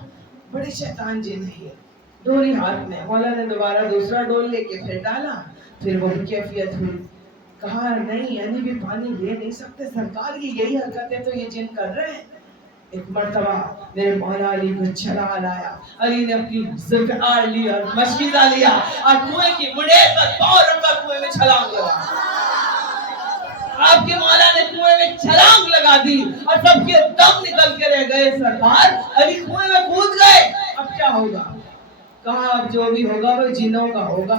بڑے شیطان جن ہیں یہ. ڈولی ہاتھ میں. مولا نے دوبارہ دوسرا ڈول لے کے پھر ڈالا, پھر وہی کیفیت ہوئی. کہا نہیں یعنی بھی پانی لے نہیں سکتے سرکار, کی یہی حرکتیں تو یہ جن کر رہے ہیں. ایک مرتبہ میرے مولا علی کو چھلانگ لایا. علی نے اپنی ذوالفقار لی اور مشکیزہ لیا اور کنویں کی منڈیر پر پاؤں رکھ کر کنویں میں چھلانگ لگا. آپ کے مولا نے کنویں میں چھلانگ لگا دی اور سب کے دم نکل کے رہ گئے. سرکار علی کنویں میں کود گئے. اب کیا ہوگا؟ کہا اب جو بھی ہوگا وہ جنوں کا ہوگا,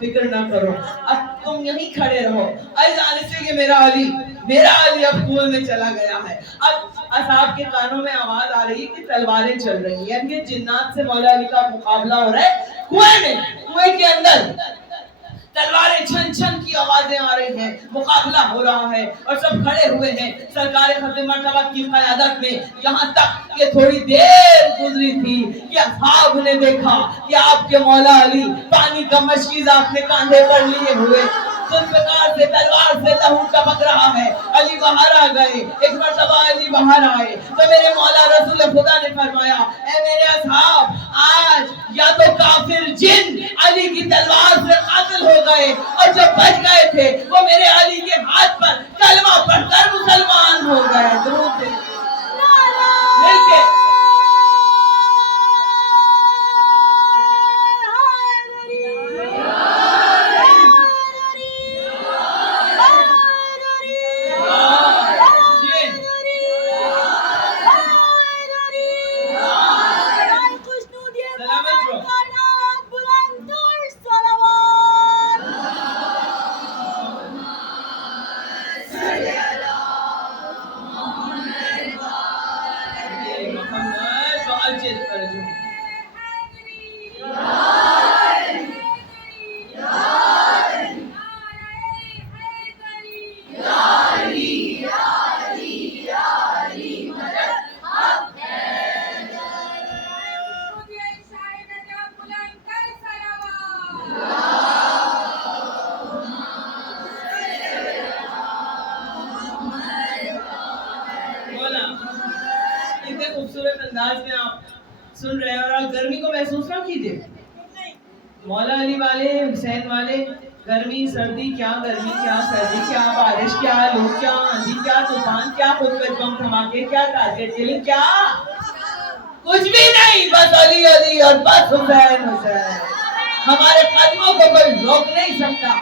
فکر نہ کرو, اب تم یہیں کھڑے رہو. جانے سے کہ میرا علی اب کنویں میں چلا گیا ہے. اب اصحاب کے کانوں میں آواز آ رہی ہے کہ تلواریں چل رہی ہیں, یعنی جنات سے مولا علی کا مقابلہ ہو رہا ہے کنویں میں. کنویں کے اندر تلواریں چھن چھن کی آوازیں آ رہی ہیں, مقابلہ ہو رہا ہے اور سب کھڑے ہوئے ہیں سرکار خاتم مرتبہ کی قیادت میں. یہاں تک کہ تھوڑی دیر گزری تھی کہ اصحاب نے دیکھا کہ آپ کے مولا علی پانی کا مشکیزہ اپنے کاندھے پر لیے ہوئے ذوالفقار سے تلوار سے لہو ٹپک رہا ہے. علی باہر آ گئے. ایک مرتبہ علی باہر آئے تو میرے مولا رسول خدا نے فرمایا اے میرے اصحاب, آج یا تو کافر جن علی کی تلوار سے قاتل ہو گئے اور جب بچ گئے تھے وہ میرے علی کے ہاتھ پر کلمہ پڑھ کر مسلمان ہو گئے. درود مل کے سن رہے ہیں اور آپ گرمی کو محسوس نہ کیجیے. مولا علی والے, حسین والے, گرمی سردی کیا, گرمی کیا, سردی کیا, بارش کیا, لو کیا, آندھی کیا, طوفان کیا, خود پہ بم دھماکے کیا, ٹارگیٹ کلنگ کیا, کچھ بھی نہیں, بس علی علی اور بس حسین حسین. ہمارے قدموں کو کوئی روک نہیں سکتا.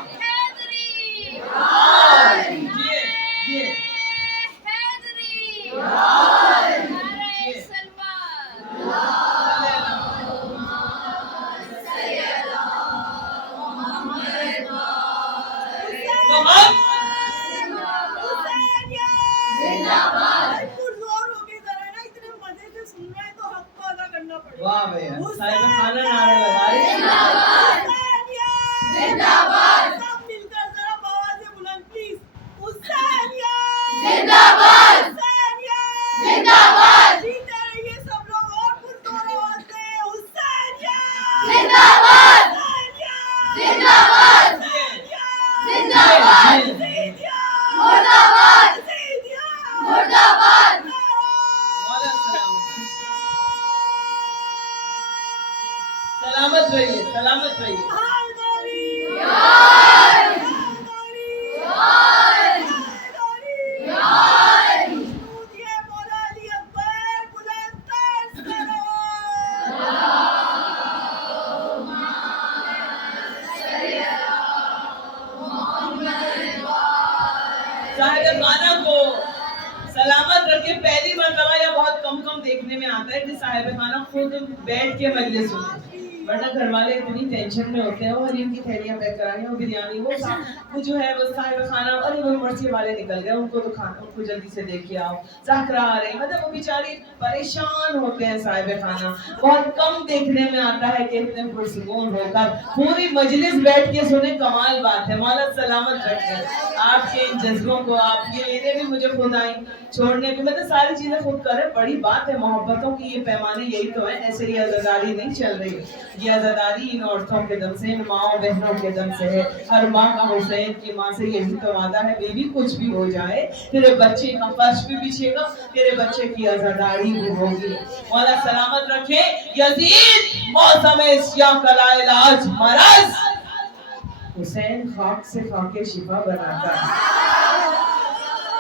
واہ بھیا, صاحب خانہ نعرے لگا رہے ہیں. سب مل کر ذرا آوازیں بلند پلیز. زندہ باد, زندہ باد, جیتے رہیے سب لوگ اور پرزور آواز سے. زندہ باد, زندہ باد, زندہ باد, مردہ باد, مردہ باد. سلامت رہیے, سلامت رہیے. صاحب خانہ کو سلامت رکھے. پہلی مرتبہ یا بہت کم دیکھنے میں آتا ہے کہ صاحب خانہ خود بیٹھ کے مجلس سنیں, ورنہ گھر والے اتنی ٹینشن میں ہوتے ہیں, وہ حلیم کی تھیلیاں پیک کرانی, وہ بریانی, وہ جو ہے وہ صاحب خانہ, ارے وہ مرثیے والے نکل گئے, ان کو تو کھانا, ان کو جلدی سے دے کے آؤ, زہرا آ رہی, مطلب وہ بیچاری پریشان ہوتے ہیں. صاحب خانہ بہت کم دیکھنے میں آتا ہے کہ اتنے پرسکون ہو کر پوری مجلس بیٹھ کے سنیں, کمال بات ہے. مولا سلامت رکھے آپ کے ان جذبوں کو. آپ یہ لینے بھی مجھے خود آئیں, چھوڑنے بھی, مطلب ساری چیزیں خود کریں, بڑی بات ہے. محبتوں کی یہ پیمانے یہی تو ہیں, ایسے ہی عزاداری نہیں چل رہی. یہ عزاداری ان عورتوں کے دم سے, ان ماؤں بہنوں کے دم سے ہے. ہر ماں کا حسین کی ماں سے یہی تو وعدہ ہے, بیوی کچھ بھی ہو جائے تیرے بچے کا فرش بھی بچھے گا, تیرے بچے کی عزاداری بھی ہوگی. مولا سلامت رکھے. یزید موسم سیاہ کا لاعلاج مرض, حسین خاک سے خاک شفا بناتا ہے.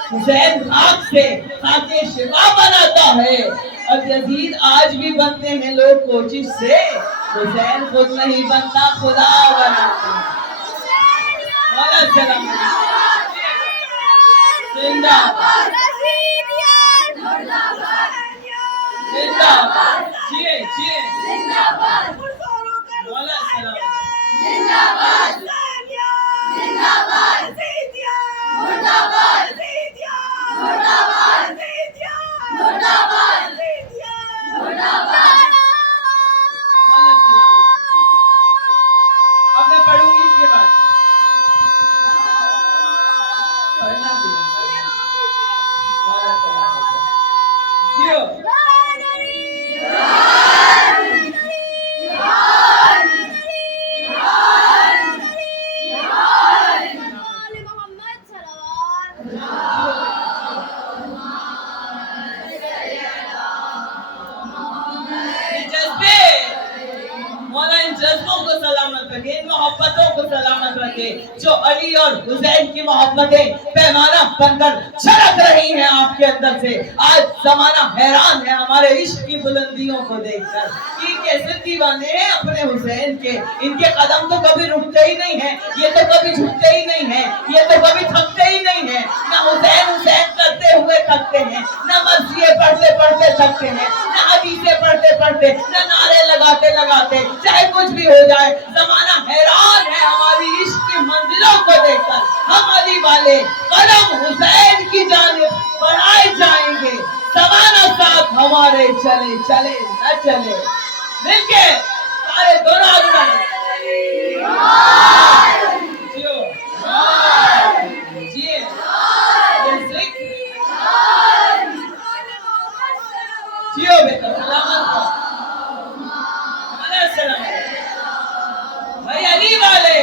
حسین خاک سے خاک شفا بناتا ہے. اور یزید آج بھی بنتے ہیں لوگ کوشش سے, حسین خود نہیں بنتا, خدا بناتا ہے. مولا سلامت. زندہ باد, زندہ باد, جیے جیے. مولا سلامت. زندہ باد, زندہ باد, مردہ باد, مردہ باد, مردہ باد, مردہ باد. مولا سلامت. اب میں پڑھوں گی اس کے بعد, پڑھنا بھی ہے. مولا سلامت. جیو. ان محبتوں کو سلامت رکھے جو علی اور حسین کی محبتیں پیمانہ بن کر چھلک رہی ہیں آپ کے اندر سے. آج زمانہ حیران ہے ہمارے عشق کی بلندیوں کو دیکھ کر. یہ کیسے دیوانے ہیں اپنے حسین کے, ان کے قدم تو کبھی رکتے ہی نہیں ہیں, یہ تو کبھی جھکتے ہی نہیں ہیں, یہ تو کبھی تھکتے ہی نہیں ہیں. نہ حسین حسین کرتے ہوئے تھکتے ہیں, نہ مرثیے پڑھتے پڑھتے تھکتے ہیں, نہ حدیثیں پڑھتے پڑھتے, نہ نعرے لگاتے لگاتے, چاہے کچھ بھی ہو جائے. زمانہ حیران ہے ہماری عشق کی منزلوں کو دیکھ کر. ہم علی والے قدم حسین کی جانب بڑھائے جائیں گے. زمانہ ساتھ ہمارے چلے چلے نہ چلے. مل کے سارے دونوں آگے جیو جیے. جیو بیٹا سلامت ہو. بھائی علی والے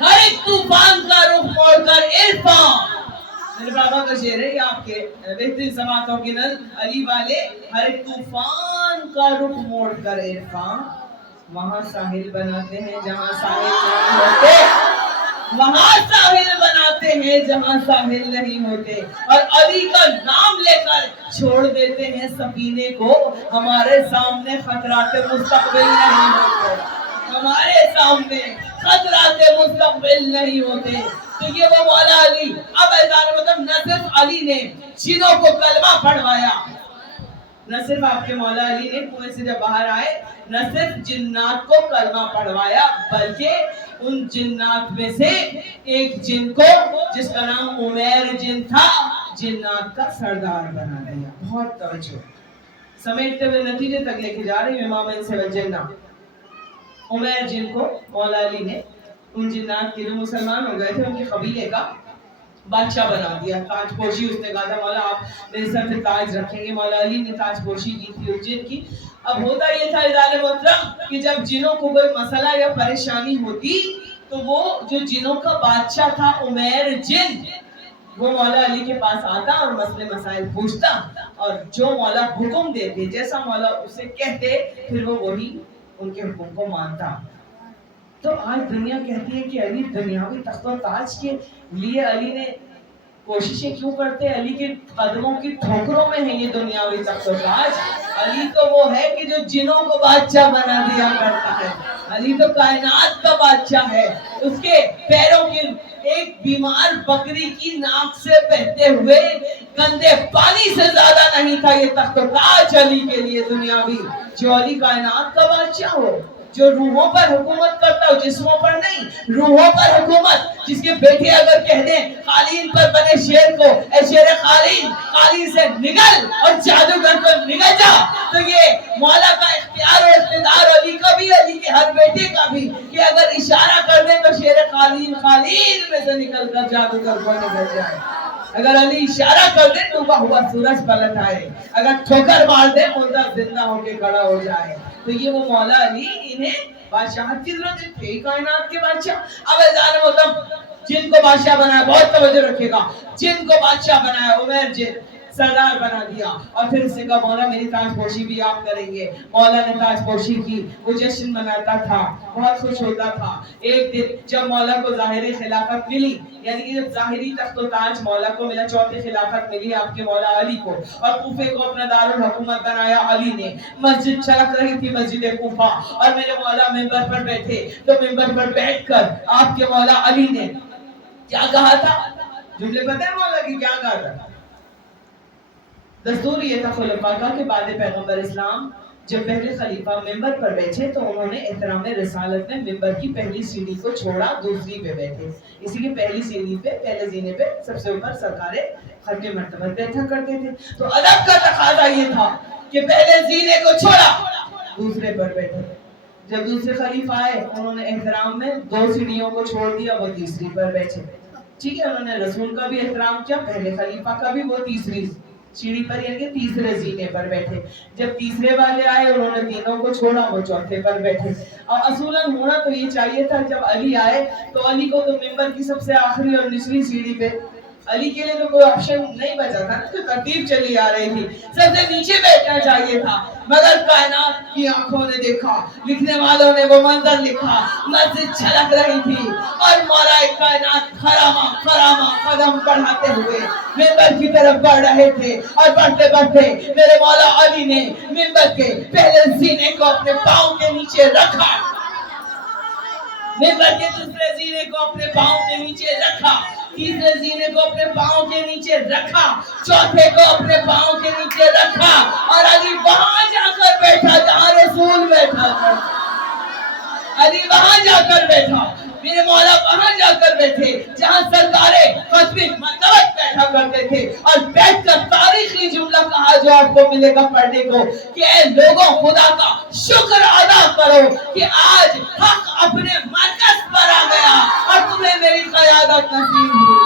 ہر ایک طوفان کا رخ موڑ کر عرفان میرے بابا کا شعر ہے یہ آپ کے بہترین سماعتوں کے نل علی والے، ہر ایک طوفان کا رخ موڑ کر عرفان وہاں ساحل بناتے ہیں جہاں ساحل نہیں ہوتے، وہاں ساحل بناتے ہیں جہاں ساحل نہیں ہوتے، اور علی کا نام لے کر چھوڑ دیتے ہیں سفینے کو، ہمارے سامنے خطرات مستقبل نہیں ہوتے، ہمارے سامنے خطرات مستقبل نہیں ہوتے۔ تو یہ وہ مولا علی، اب ایزان مطلب نہ صرف علی نے جنوں کو کلمہ پڑھوایا، نہ صرف آپ کے مولا علی نے کنویں سے جب باہر آئے نہ صرف جنات کو کلمہ پڑھوایا، بلکہ ان جنات میں سے ایک جن کو جس کا نام عمیر جن تھا جنات کا سردار بنا دیا۔ بہت توجہ سمیٹتے ہوئے نتیجے تک لے کے جا رہے ہیں امام انس والجنہ۔ عمیر جن کو مولا علی نے ان جنات کے جو مسلمان ہو گئے تھے ان کے قبیلے کا بادشاہ بنا دیا، تاج پوشی اس نے کہا تھا مولا آپ میرے سر پہ تاج رکھیں گے، مولا علی نے تاج پوشی کی تھی اس جن کی۔ اب ہوتا یہ تھا اذان محترم کہ جب جنوں کو کوئی مسئلہ یا پریشانی ہوتی تو وہ جو جنوں کا بادشاہ تھا عمیر جن، وہ مولا علی کے پاس آتا اور مسئلے مسائل پوچھتا، اور جو مولا حکم دیتے جیسا مولا اسے کہتے پھر وہ وہی ان کے حکم کو مانتا۔ تو آج دنیا کہتی ہے کہ علی دنیاوی تخت و تاج کے لیے علی نے کوششیں کیوں کرتے ہیں، علی کے قدموں کی ٹھوکروں میں ہے یہ دنیاوی تخت و تاج۔ علی تو وہ ہے کہ جو جنوں کو بادشاہ بنا دیا کرتا ہے، علی تو کائنات کا بادشاہ ہے۔ اس کے پیروں کی ایک بیمار بکری کی ناک سے بہتے ہوئے گندے پانی سے زیادہ نہیں تھا یہ تخت و تاج علی کے لیے دنیاوی۔ جو علی کائنات کا بادشاہ ہو، جو روحوں پر حکومت کرتا ہو، جسموں پر نہیں، روحوں پر حکومت، جس کے بیٹے اگر کہہ دیں قالین پر بنے شیر کو اے شیر قالین، قالین سے نکل اور جادوگر کو نکل جا، تو یہ مولا کا اختیار و اقتدار علی کا بھی، علی کے ہر بیٹے کا بھی، کہ اگر اشارہ کر دیں تو شیر قالین قالین میں سے نکل کر جادوگر کو نکل جائے۔ اگر علی اشارہ کر دیں ڈوبا ہوا سورج پلٹ آئے، اگر ٹھوکر مار دیں مردہ زندہ ہو کے کھڑا ہو جائے۔ تو یہ وہ مولا علی، انہیں بادشاہت کی ضرورت تھی کائنات کے بادشاہ۔ اب اذان محترم جن کو بادشاہ بنایا، بہت توجہ رکھے گا، جن کو بادشاہ بنایا عمیر جن سردار بنا دیا، اور پھر اس نے کہا مولا میری تاج پوشی بھی آپ کریں گے۔ مولا نے تاج پوشی کی، وہ جشن مناتا تھا، بہت خوش ہوتا تھا۔ ایک دن جب مولا کو ظاہری خلافت ملی، یعنی کہ جب ظاہری تخت و تاج مولا کو ملا، چوتھی خلافت ملی آپ کے مولا علی کو، اور کوفے کو اپنا دارالحکومت بنایا علی نے، مسجد چھلک رہی تھی مسجد کوفہ، اور میرے مولا منبر پر بیٹھے، تو منبر پر بیٹھ کر آپ کے مولا علی نے کیا کہا تھا؟ جملے پتہ ہے مولا کی کیا کہا تھا؟ دستور یہ تھا خلفاء کا کہ بعد پیغمبر اسلام جب پہلے خلیفہ منبر پر بیٹھے تو انہوں نے احترام رسالت میں منبر کی پہلی سیڑھی کو چھوڑا، دوسری پہ بیٹھے، اسی لیے پہلی سیڑھی پہ، پہلے زینے پہ سب سے اوپر سرکاریں ختم مرتبہ بیٹھا کرتے تھے۔ تو ادب کا تقاضا یہ تھا کہ پہلے زینے کو چھوڑا، دوسرے پر بیٹھے۔ جب دوسرے خلیفہ آئے انہوں نے احترام میں دو سیڑھیوں کو چھوڑ دیا، وہ تیسری پر بیٹھے۔ ٹھیک ہے، انہوں نے رسول کا بھی احترام کیا، پہلے خلیفہ کا بھی، وہ تیسری سیڑھی پر یعنی کہ تیسرے زینے پر بیٹھے۔ جب تیسرے والے آئے انہوں نے تینوں کو چھوڑا، وہ چوتھے پر بیٹھے۔ اور اصولاً ہونا تو یہ چاہیے تھا جب علی آئے تو علی کو تو ممبر کی سب سے آخری اور نچلی سیڑھی پہ، علی کے لیے تو کوئی آپشن نہیں بچا تھا نا، تو ترتیب چلی آ رہی تھی، سب سے نیچے بیٹھنا چاہیے تھا، مگر کائنات کی آنکھوں نے دیکھا، لکھنے والوں نے وہ منظر لکھا، مسجد چھلک رہی تھی اور مولا کائنات خرامہ خرامہ قدم بڑھاتے ہوئے منبر کی طرف بڑھ رہے تھے، اور بڑھتے بڑھتے میرے مولا علی نے منبر کے پہلے زینے کو اپنے پاؤں کے نیچے رکھا، منبر کے دوسرے زینے کو اپنے پاؤں کے نیچے رکھا، تیسرے زینے کو اپنے پاؤں کے نیچے رکھا، چوتھے کو اپنے پاؤں کے نیچے رکھا، اور علی وہاں جا کر بیٹھا جہاں رسول بیٹھا تھا۔ علی وہاں جا کر بیٹھا، میرے مولا وہاں جا کر بیٹھے جہاں سردارے ختمی مرتبت بیٹھا کرتے تھے، اور بیٹھ کر تاریخی جملہ کہا جو آپ کو ملے گا پڑھنے کو کہ اے لوگوں خدا کا شکر ادا کرو کہ آج حق اپنے مرکز پر آ گیا اور تمہیں میری قیادت نصیب ہوئی۔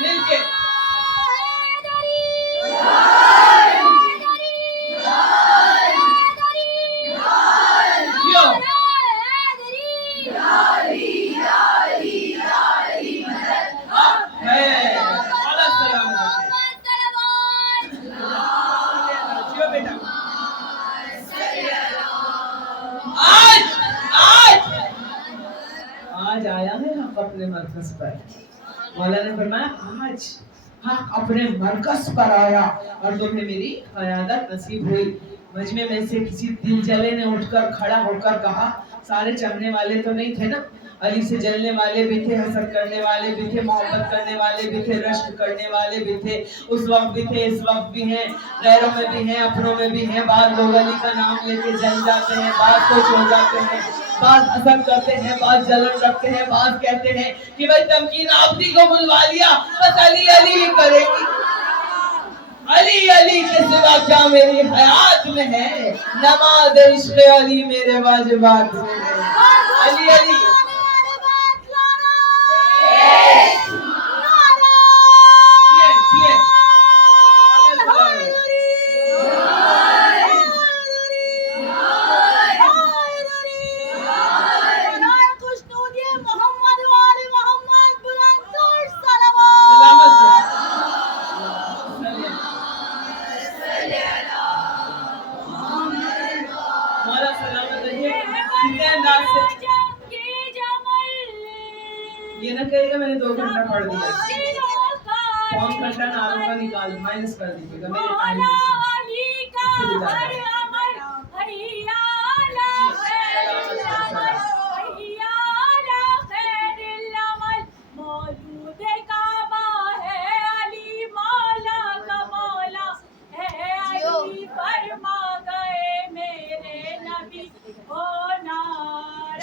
مل کے آج آیا ہے حق اپنے مرکز پر. مولا نے فرمایا آج حق اپنے مرکز پر آیا اور تمہیں میری قیادت نصیب ہوئی. مجمع میں سے کسی دل جلے نے اٹھ کر کھڑا ہو کر کہا, سارے چاہنے والے تو نہیں تھے نا, علی سے جلنے والے بھی تھے, حسد کرنے والے بھی تھے, محبت کرنے والے بھی تھے, رشک کرنے والے بھی تھے, اس وقت بھی تھے, اس وقت بھی ہیں, غیروں میں بھی ہیں, اپنوں میں بھی ہیں. بعض لوگ علی کا نام لے کے جل جاتے ہیں, بعض کچھ ہو جاتے ہیں, بعض حسد کرتے ہیں, بعض جلن رکھتے ہیں, بعض کہتے ہیں کہ بھائی تمکین آپسی کو بلوا لیا بس علی علی ہی کرے گی. علی علی کے سوا کیا میری حیات میں ہے, نماز عشق علی میرے واجبات میں ہے. علی علی یہ نہ کہے گا میں نے 2 گھنٹہ پڑھ دیا, پون گھنٹہ ناروں کا نکال مائنس کر دیجیے گا میرے ٹائم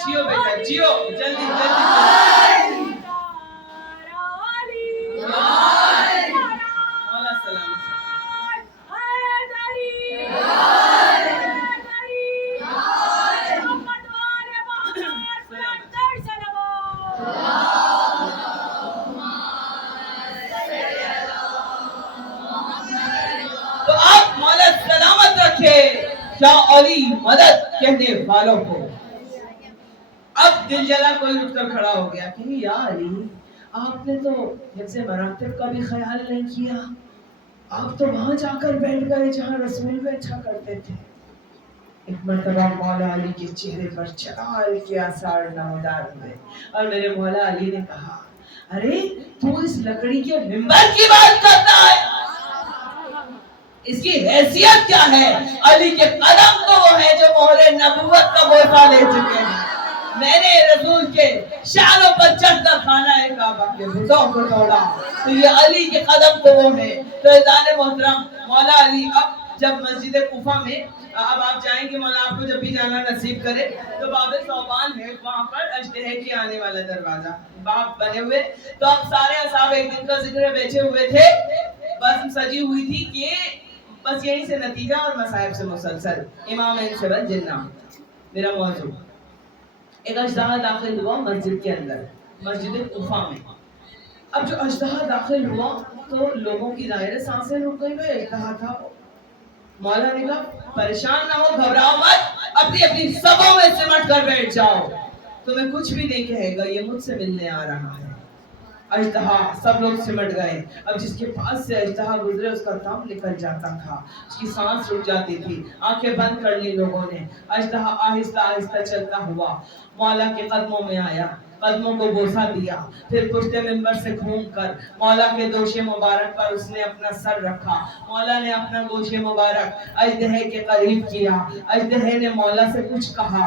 جیو بیٹا جیو جلدی جلدی. مولا سلام تو آپ مولا سلامت رکھے شاہ علی مدد کہنے والوں کو. اب دل جلا کوئی اٹھ کر کھڑا ہو گیا کہ یا علی آپ نے تو حفظ مراتب کا بھی خیال نہیں کیا, آپ تو وہاں جا کر بیٹھ گئے جہاں رسول بیٹھا کرتے تھے. ایک مرتبہ مولا علی کے چہرے پر چرال کے آثار نمودار ہوئے اور میرے مولا علی نے کہا, ارے تو اس لکڑی کے منبر کی بات کرتا ہے, اس کی حیثیت کیا ہے؟ علی کے قدم تو وہ ہے جو مہر نبوت کا بوسہ لے چکے ہیں. میں نے رسول کے شانوں پر چڑھ کر خانہ کعبہ کے بتوں کو توڑا, تو یہ علی کے قدم تو وہ ہے. تو عزیزان محترم مولا علی اب جب مسجد کوفہ میں اب آپ جائیں گے, مولا آپ کو جب بھی جانا نصیب کرے, تو باب ثوبان ہے وہاں پر اجدہے کے آنے والا دروازہ باب بنے ہوئے. تو اب سارے اصحاب ایک دن کا ذکر بیٹھے ہوئے تھے, بس سجی ہوئی تھی کہ بس یہیں سے نتیجہ اور مصائب سے مسلسل امام سے بن جنہ میرا موضوع. ایک اژدہا داخل ہوا مسجد کے اندر, مسجد کوفہ میں. اب جو اژدہا داخل ہوا تو لوگوں کی ظاہر سانسیں رک گئی, وہ اژدہا تھا. مولا نے کہا پریشان نہ ہو, گھبراؤ مت, اپنی اپنی سبوں میں سمٹ کر بیٹھ جاؤ, تمہیں کچھ بھی نہیں کہے گا, یہ مجھ سے ملنے آ رہا ہے. اژدہا سب لوگ سمٹ گئے. اب جس کے پاس سے اژدہا گزرے اس کا دم نکل جاتا تھا, اس کی سانس رک جاتی تھی, آنکھیں بند کر لی لوگوں نے. اژدہا آہستہ آہستہ چلتا ہوا مولا کے قدموں میں آیا, قدموں کو بوسہ دیا, پھر پشت منبر سے گھوم کر مولا کے دوش مبارک پر اس نے اپنا سر رکھا. مولا نے اپنا گوش مبارک اژدہے کے قریب کیا. اژدہے نے مولا سے کچھ کہا,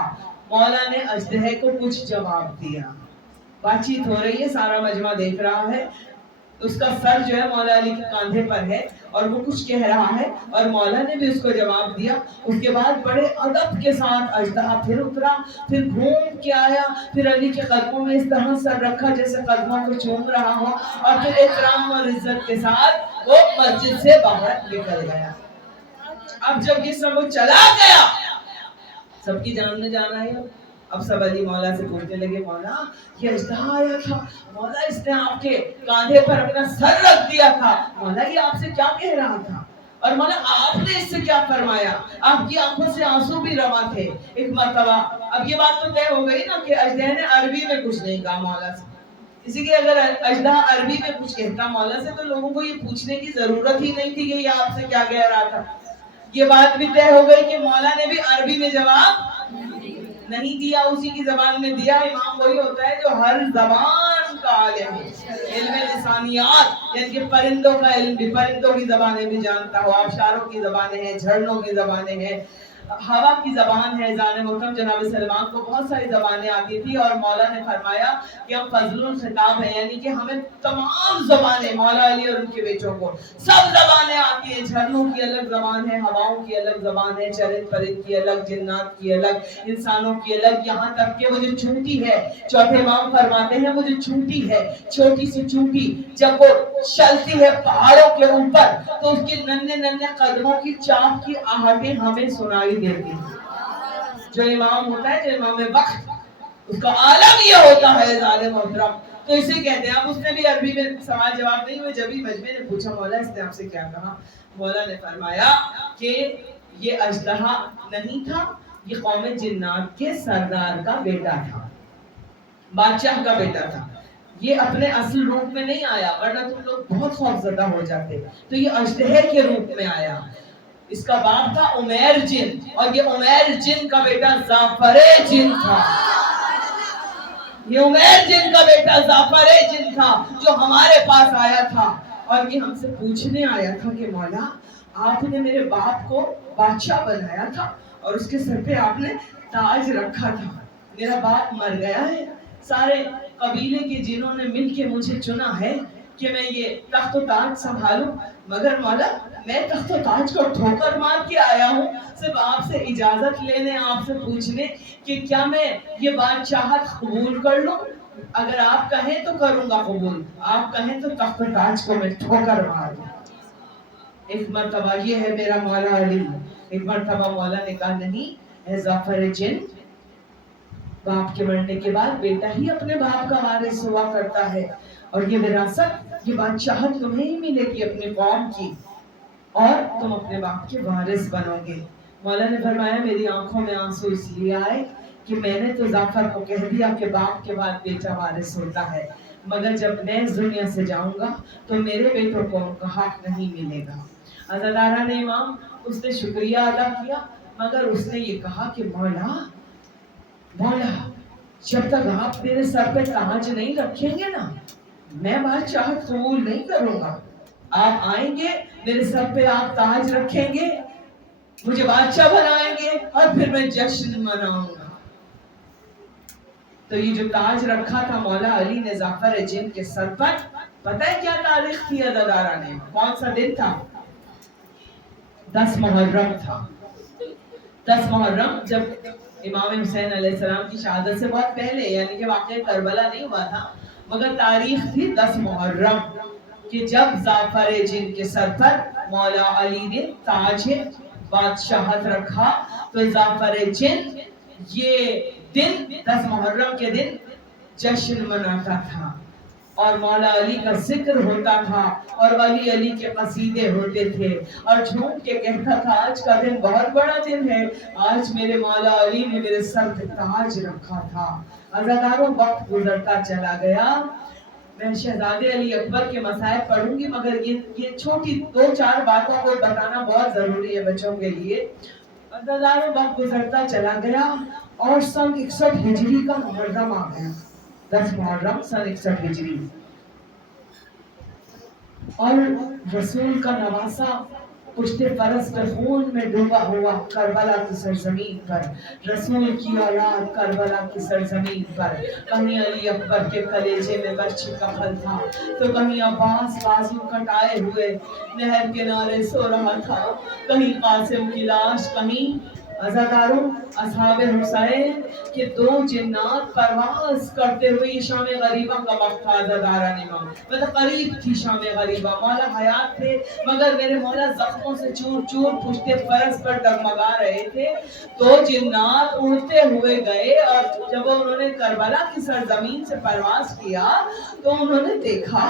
مولا نے اژدہے کو کچھ جواب دیا. بات چیت ہو رہی ہے, سارا مجمع دیکھ رہا ہے. اس کا سر جو ہے مولا علی کے کاندھے پر ہے اور وہ کچھ کہہ رہا ہے اور مولا نے بھی اس کو جواب دیا. اس کے بعد بڑے ادب کے ساتھ اژدہا پھر اترا, پھر گھوم کے آیا, پھر علی کے قدموں میں اس طرح سر رکھا جیسے قدموں کو چوم رہا ہو, اور پھر احترام اور عزت کے ساتھ وہ مسجد سے باہر نکل گیا. اب جب یہ سب چلا گیا, سب کی جان میں جانا ہے. اب سب علی مولا سے پوچھنے لگے, مولا یہ اژدہا آیا تھا, مولا اس نے آپ کے کاندھے پر اپنا سر رکھ دیا تھا, مولا یہ آپ سے کیا کہہ رہا تھا, اور مولا آپ نے اس سے کیا فرمایا؟ آپ کی آنکھوں سے آنسو بھی رواں تھے. ایک مرتبہ اب یہ بات تو طے ہو گئی نا کہ اژدہے نے عربی میں کچھ نہیں کہا مولا سے, اسی لیے اگر اژدہا عربی میں کچھ کہتا مولا سے تو لوگوں کو یہ پوچھنے کی ضرورت ہی نہیں تھی کہ یہ آپ سے کیا کہہ رہا تھا. یہ بات بھی طے ہو گئی کہ مولا نے بھی عربی میں جواب. نہیں دیا اسی کی زبان میں دیا. امام وہی ہوتا ہے جو ہر زبان کا عالم ہے. علم لسانیات یعنی کہ پرندوں کا علم بھی, پرندوں کی زبانیں بھی جانتا ہو, آبشاروں کی زبانیں ہیں, جھرنوں کی زبانیں ہیں, ہوا کی زبان ہے. زان محترم جناب سلمان کو بہت ساری زبانیں آتی تھی اور مولا نے فرمایا کہ ہم فضل الخطاب ہیں, یعنی کہ ہمیں تمام زبانیں, مولا علی اور ان کے بیٹوں کو سب زبانیں آتی ہیں. جھرنوں کی الگ زبان ہے, ہواؤں کی الگ زبان ہے, چرند پرند کی الگ, جنات کی الگ, انسانوں کی الگ, یہاں تک کہ وہ جو چونٹی ہے, چوتھے امام فرماتے ہیں وہ جو چونٹی ہے, چھوٹی سی چونٹی جب وہ چلتی ہے پہاڑوں کے اوپر تو اس کے ننھے ننھے قدموں کی چاپ کی آہٹیں ہمیں سنائی دیتی ہیں. جو امام ہوتا ہے, جو امام وقت, اس کا عالم یہ ہوتا ہے ظالم محترم. تو اسے کہتے ہیں. اب اس نے بھی عربی میں سوال جواب نہیں ہوئے, جب ہی مجمع نے پوچھا مولا اس نے آپ سے کیا کہا, مولا نے فرمایا کہ یہ اژدہا نہیں تھا, یہ قوم جنات کے سردار کا بیٹا تھا, بادشاہ کا بیٹا تھا. یہ اپنے اصل روپ میں نہیں آیا ورنہ تم لوگ بہت خوف زدہ ہو جاتے. تو یہ اژدہے کے روپ میں آیا. اس کا باپ تھا عمیر جن, اور یہ عمیر جن کا بیٹا زعفر جن تھا. یہ عمیر جن کا بیٹا زعفر جن تھا جو ہمارے پاس آیا تھا اور یہ ہم سے پوچھنے آیا تھا کہ مولا آپ نے میرے باپ کو بادشاہ بنایا تھا اور اس کے سر پہ آپ نے تاج رکھا تھا. میرا باپ مر گیا ہے, سارے قبیلے کے جنہوں نے مل کے مجھے چنا ہے کہ میں یہ تخت و تاج سنبھالوں, مگر مولا میں تخت و تاج کو ٹھوکر مار کے آیا ہوں صرف آپ سے اجازت لینے, آپ سے پوچھنے کہ کیا میں یہ بادشاہت قبول کر لوں. اگر آپ کہیں تو کروں گا قبول, آپ کہیں تو تخت و تاج کو میں ٹھوکر مار دوں. ایک مرتبہ یہ ہے میرا مولا علی. ایک مرتبہ مولا نے کہا نہیں اے زعفر جن, باپ کے مرنے کے بعد بیٹا ہی اپنے باپ کا وارث ہوا کرتا ہے, اور یہ وراثت, یہ بادشاہت تمہیں ہی ملے گی اپنی قوم کی, اور تم اپنے باپ کے وارث بنو گے. مولا نے فرمایا میری آنکھوں میں آنسو اس لیے آئے کہ میں نے تو زعفر کو کہہ دیا کہ باپ کے بعد بیٹا وارث ہوتا ہے, مگر جب میں اس دنیا سے جاؤں گا تو میرے بیٹوں کو ان کا حق نہیں ملے گا. عزاداران امام, اس نے شکریہ ادا کیا, مگر اس نے یہ کہا کہ مولا جب تک آپ میرے سر پہ تاج نہیں رکھیں گے نا میں بادشاہت قبول نہیں کروں گا. آپ آئیں گے, میرے سر پہ آپ تاج رکھیں گے, مجھے بادشاہ بنائیں گے, اور پھر میں جشن مناؤں گا. تو یہ جو تاج رکھا تھا مولا علی نے زعفر جن کے سر پر, پتہ ہے کیا تاریخ تھی عزادارہ نے, کون سا دن تھا؟ 10 محرم تھا. 10 محرم جب امام حسین علیہ السلام کی شہادت سے بہت پہلے, یعنی کہ واقعہ کربلا نہیں ہوا تھا, مگر تاریخ تھی 10 محرم کہ جب زعفر جن کے سر پر مولا علی نے تاج بادشاہت رکھا. تو زعفر جن یہ دن 10 محرم کے دن جشن مناتا تھا, اور مولا علی کا ذکر ہوتا تھا, اور ولی علی کے قصیدے ہوتے تھے, اور جھوم کے کہتا تھا آج کا دن بہت بڑا دن ہے, آج میرے مولا علی نے میرے سر پہ تاج رکھا تھا. عزاداروں وقت گزرتا چلا گیا. میں شہزادے علی اکبر کے مصائب پڑھوں گی, مگر یہ چھوٹی 2-4 باتوں کو بتانا بہت ضروری ہے بچوں کے لیے. عزاداروں وقت گزرتا چلا گیا اور سن 61 ہجری کا محرم آ گیا. 10 محرم سن 61 ہجری, اور رسول کا نواسا پشت فرس پہ خون میں ڈوبا ہوا کربلا کی سرزمین پر, رسول کی اولاد کربلا کی سرزمین پر. کہیں علی اکبر کے کلیجے میں برچھی کا پھل تھا, تو کہیں عباس بازو کٹائے ہوئے نہر کنارے سو رہا تھا, کہیں قاسم کی لاش, کہیں عزاداروں اصحاب حسین کے 2 جنات پرواز کرتے ہوئے. یہ شام غریبہ کا وقت تھا عزاداران امام, مطلب قریب تھی شام غریبہ. مولا حیات تھے مگر میرے مولا زخموں سے چور چور پشت فرس پر ڈگمگا رہے تھے. 2 جنات اڑتے ہوئے گئے, اور جب انہوں نے کربلا کی سرزمین سے پرواز کیا تو انہوں نے دیکھا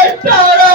18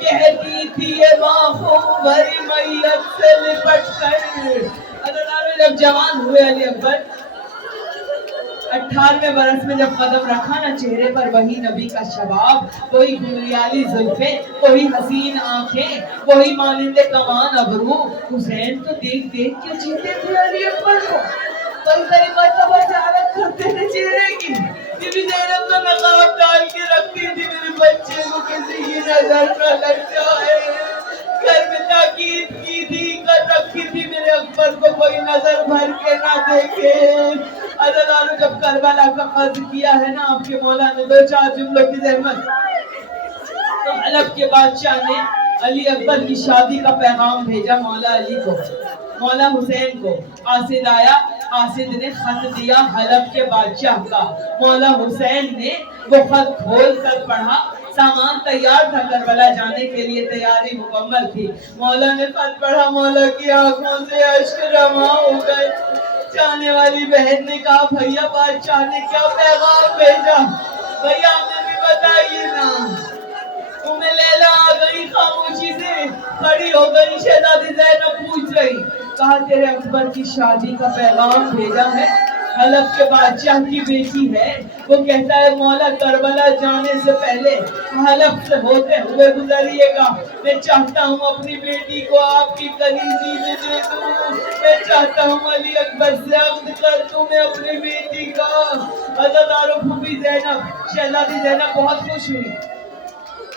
کہتی تھی یہ ماں خون بھری میت سے لپٹ کر. جب جوان ہوئے علی اکبر 18ویں برس میں جب قدم رکھا نا چہرے پر وہی نبی کا شباب، وہی گھنگریالی زلفیں، وہی حسین آنکھیں، وہی مانند کمان ابرو. حسین تو دیکھ دیکھ کے جیتے تھے علی اکبر کو. کئی کئی مرتبہ زیارت کرتے تھے چہرے کی. بی بی زینب تو نقاب ڈال کے رکھتی تھی میرے بچے کو کسی کی نظر نہ لگ جائے. گھر میں تاکید کی تھی، کر رکھی تھی میرے اکبر کو کوئی نظر بھر کے نہ دیکھے. عزیزانو جب کربلا کا قصد کیا ہے نا آپ کے مولا نے 2-4 جملوں کی زحمت، تو حلب کے بادشاہ نے علی اکبر کی شادی کا پیغام بھیجا مولا علی کو، مولا حسین کو. قاصد آیا، قاصد نے خط دیا حلب کے بادشاہ کا. مولا حسین نے وہ خط کھول کر پڑھا. سامان تیار تھا، کربلا جانے کے لیے تیاری مکمل تھی. مولا نے خط پڑھا، مولا کی آنکھوں سے اشک جمع ہو گئے. جانے والی بہن نے کہا بھیا بادشاہ نے کیا پیغام بھیجا؟ بھیا ہمیں بھی بتائیے نا. تمہیں لیلا آ گئی، خاموشی سے کھڑی ہو گئی. شہزادی زینب پوچھ رہی، کہا تیرے اکبر کی شادی کا پیغام بھیجا ہے، حلب کے بادشاہ کی بیٹی ہے. وہ کہتا ہے مولا کربلا جانے سے پہلے حلب سے ہوتے ہوئے گزریے گا. میں چاہتا ہوں اپنی بیٹی کو آپ کی کلیزی میں دے دوں. میں چاہتا ہوں علی اکبر سے عقد کر دوں میں اپنی بیٹی کا. عزیزانو پھوپھی زینب، شہزادی زینب بہت خوش ہوئی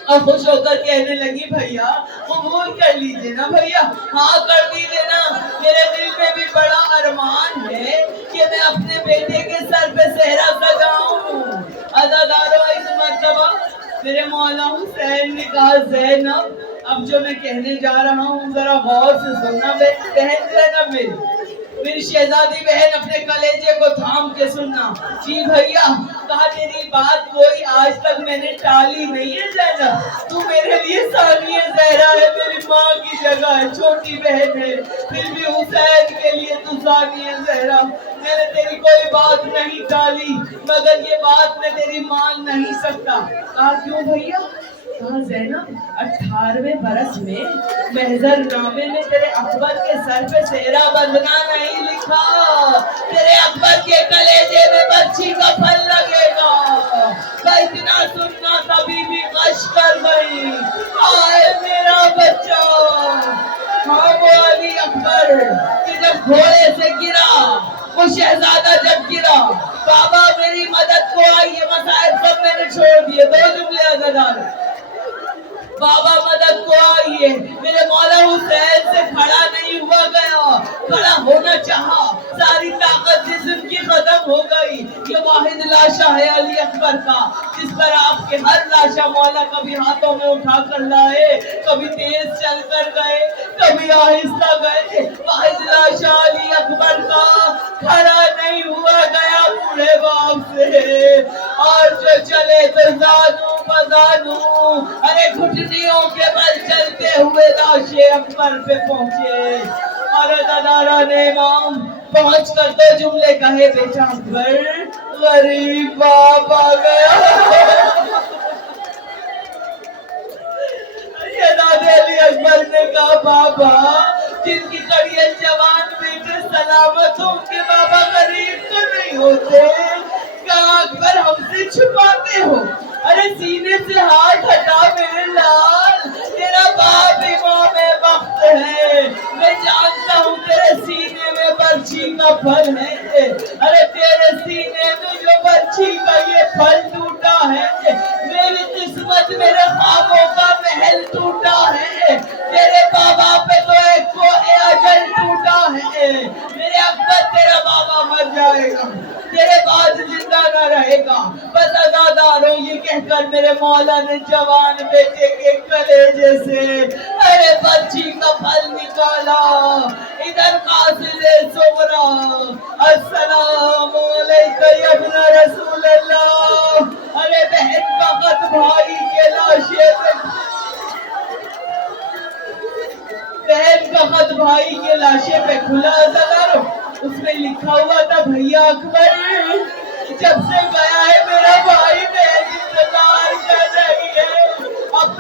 اور خوش ہو کر کہنے لگی بھیا قبول کر لیجئے نا بھیا، ہاں کر دیجئے نا. میرے دل میں بھی بڑا ارمان ہے کہ میں اپنے بیٹے کے سر پہ صحرا سجاؤں. عزیزانو اس مرتبہ میرے مولا حسین نے کہا زینب اب جو میں کہنے جا رہا ہوں ذرا غور سے سننا. بہن زینب میری شہزادی بہن اپنے کلیجے کو تھام کے سننا. جی بھیا، کہا تیری بات کوئی آج تک میں نے ٹالی نہیں ہے زینب. تو میرے لیے ثانیہ زہرا ہے، میری ماں کی جگہ ہے، چھوٹی بہن ہے. پھر بھی حسین کے لیے تو ثانیہ زہرا. میں نے تیری کوئی بات نہیں ٹالی، مگر یہ بات میں تیری مان نہیں سکتا. کہا کیوں بھیا؟ کہا زینب 18ویں برس میں محضر نامے میں تیرے اکبر کے سر پہ صحرا بندھنا نہیں لکھا. تیرے اکبر کے کلیجے میں بچی کا پھل لگے گا. اتنا سننا تبھی بھی غش کر گئی. آئے میرا بچہ. ہاں وہ علی اکبر کہ جب گھوڑے سے گرا، وہ شہزادہ جب گرا، بابا میری مدد کو آئیے، مسائب سب میں نے چھوڑ دیے. 2 جملے عزیزان. بابا مدد کو آئیے. میرے مولا حسین سے کھڑا نہیں ہوا گیا، کھڑا ہونا چاہا، ساری طاقت جسم کی ختم ہو گئی. یہ واحد لاشا ہے علی اکبر کا، جس پر آپ کے ہر لاشا مولا کبھی ہاتھوں میں اٹھا کر لائے، کبھی تیز چل کر گئے، کبھی آہستہ گئے. واحد لاشا علی اکبر کا کھڑا نہیں ہوا گیا بوڑھے باپ سے. اور جو چلے تو زانو بزانو، ارے گھٹنیوں کے بل چلتے ہوئے لاشے اکبر پہ پہنچے. اور داداران امام پہنچ کر 2 جملے کہے بیٹا اکبر غریب باپ آ گیا. شہزادے علی اکبر نے کہا بابا جن کی کڑیل جوان بیٹے سلامت ہوں کے بابا غریب تو نہیں ہوتے. کہا اکبر ہم سے چھپاتے ہو؟ ارے سینے سے ہاتھ ہٹا میرے لال، تیرا باپ امام وقت ہے. میں جانتا ہوں تیرے سینے میں برچھی کا پھل ہے. ارے تیرے سینے میں جو برچھی کا یہ پھل ٹوٹا ہے، میری قسمت میرے خوابوں کا محل ٹوٹا ہے. تیرے بابا پہ تو ایک کوہ اجل ٹوٹا ہے. میرے اکبر تیرا بابا مر جائے گا، تیرے بعد زندہ نہ رہے گا. بس عزاداروں یہ کہہ کر میرے مولا نے جوان بیٹے کے کلیجے سے ارے بچی کا پھل نکالا. ادھر قاصد صغرا السلام علیکہ یا ابن رسول اللہ. ارے بہن کا خط بھائی کے لاشے پہ، بہن کا خط بھائی کے لاشے پہ کھلا. عزاداروں اس میں لکھا ہوا تھا بھیا اکبر جب سے گیا ہے میرا بھائی بہن انتظار کر رہی ہے. اب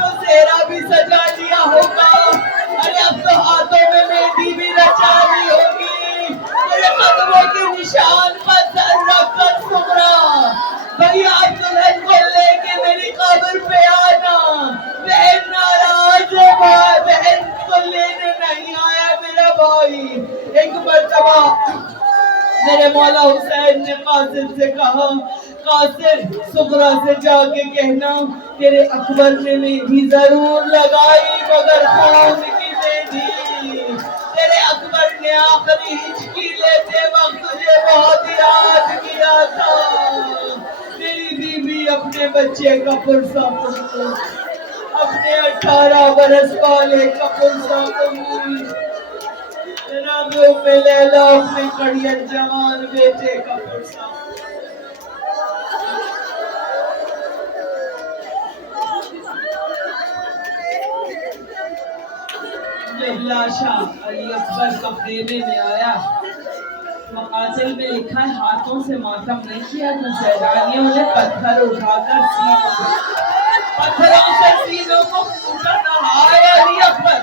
میرے مولا حسین نے قاسم سے کہا قاسم سغرا سے جا کے کہنا تیرے اکبر نے مہندی ضرور لگائی مگر خون کی مہندی تیرے اکبر نے آخری ہچکی لیتے وقت تجھے بہت یاد کیا تھا میری بیوی اپنے بچے کا پرسہ پڑھو اپنے 18 برس والے کا پرسہ قبول جناب ام لیلا اپنے کڑیت جوان بیٹے کا پرسہ جب لاشا علی اکبر کا خیمے میں آیا مقاتل میں لکھا ہے ہاتھوں سے ماتم نہیں کیا تو سیلانیوں نے پتھر اٹھا کر پتھروں سے سینوں کو پھوٹا رہا ہے علی اکبر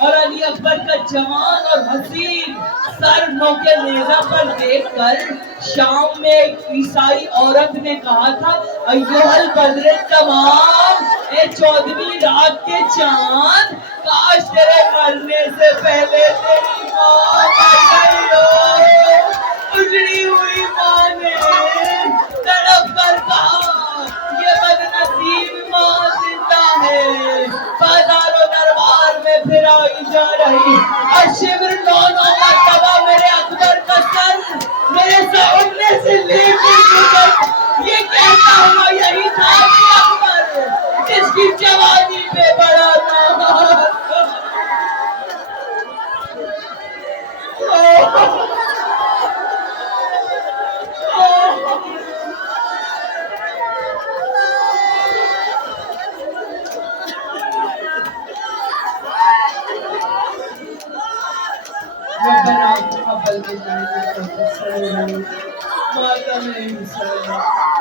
اور علی اکبر کا جوان اور حسین سر موقع نیزہ پر دیکھ کر شام میں ایک عیسائی عورت نے کہا تھا ایوہ البدر تمام اے 14ویں رات کے چاند کاش تیرے مرنے سے پہلے تیری ماں مر گئی ہو اجڑی ہوئی ماں نے تڑپ کر کہا یہ بدنصیب ماں زندہ ہے بازار و دربار میں پھرائی جا رہی الشبر 9 مرتبہ میرے اکبر کا سر میرے سامنے سے لے کر گزر یہ کہتا ہوا یہی تھا علی اکبر جس کی جوانی پہ بڑا نام ربنا تقبل منا انك انت السميع العليم واتم حسين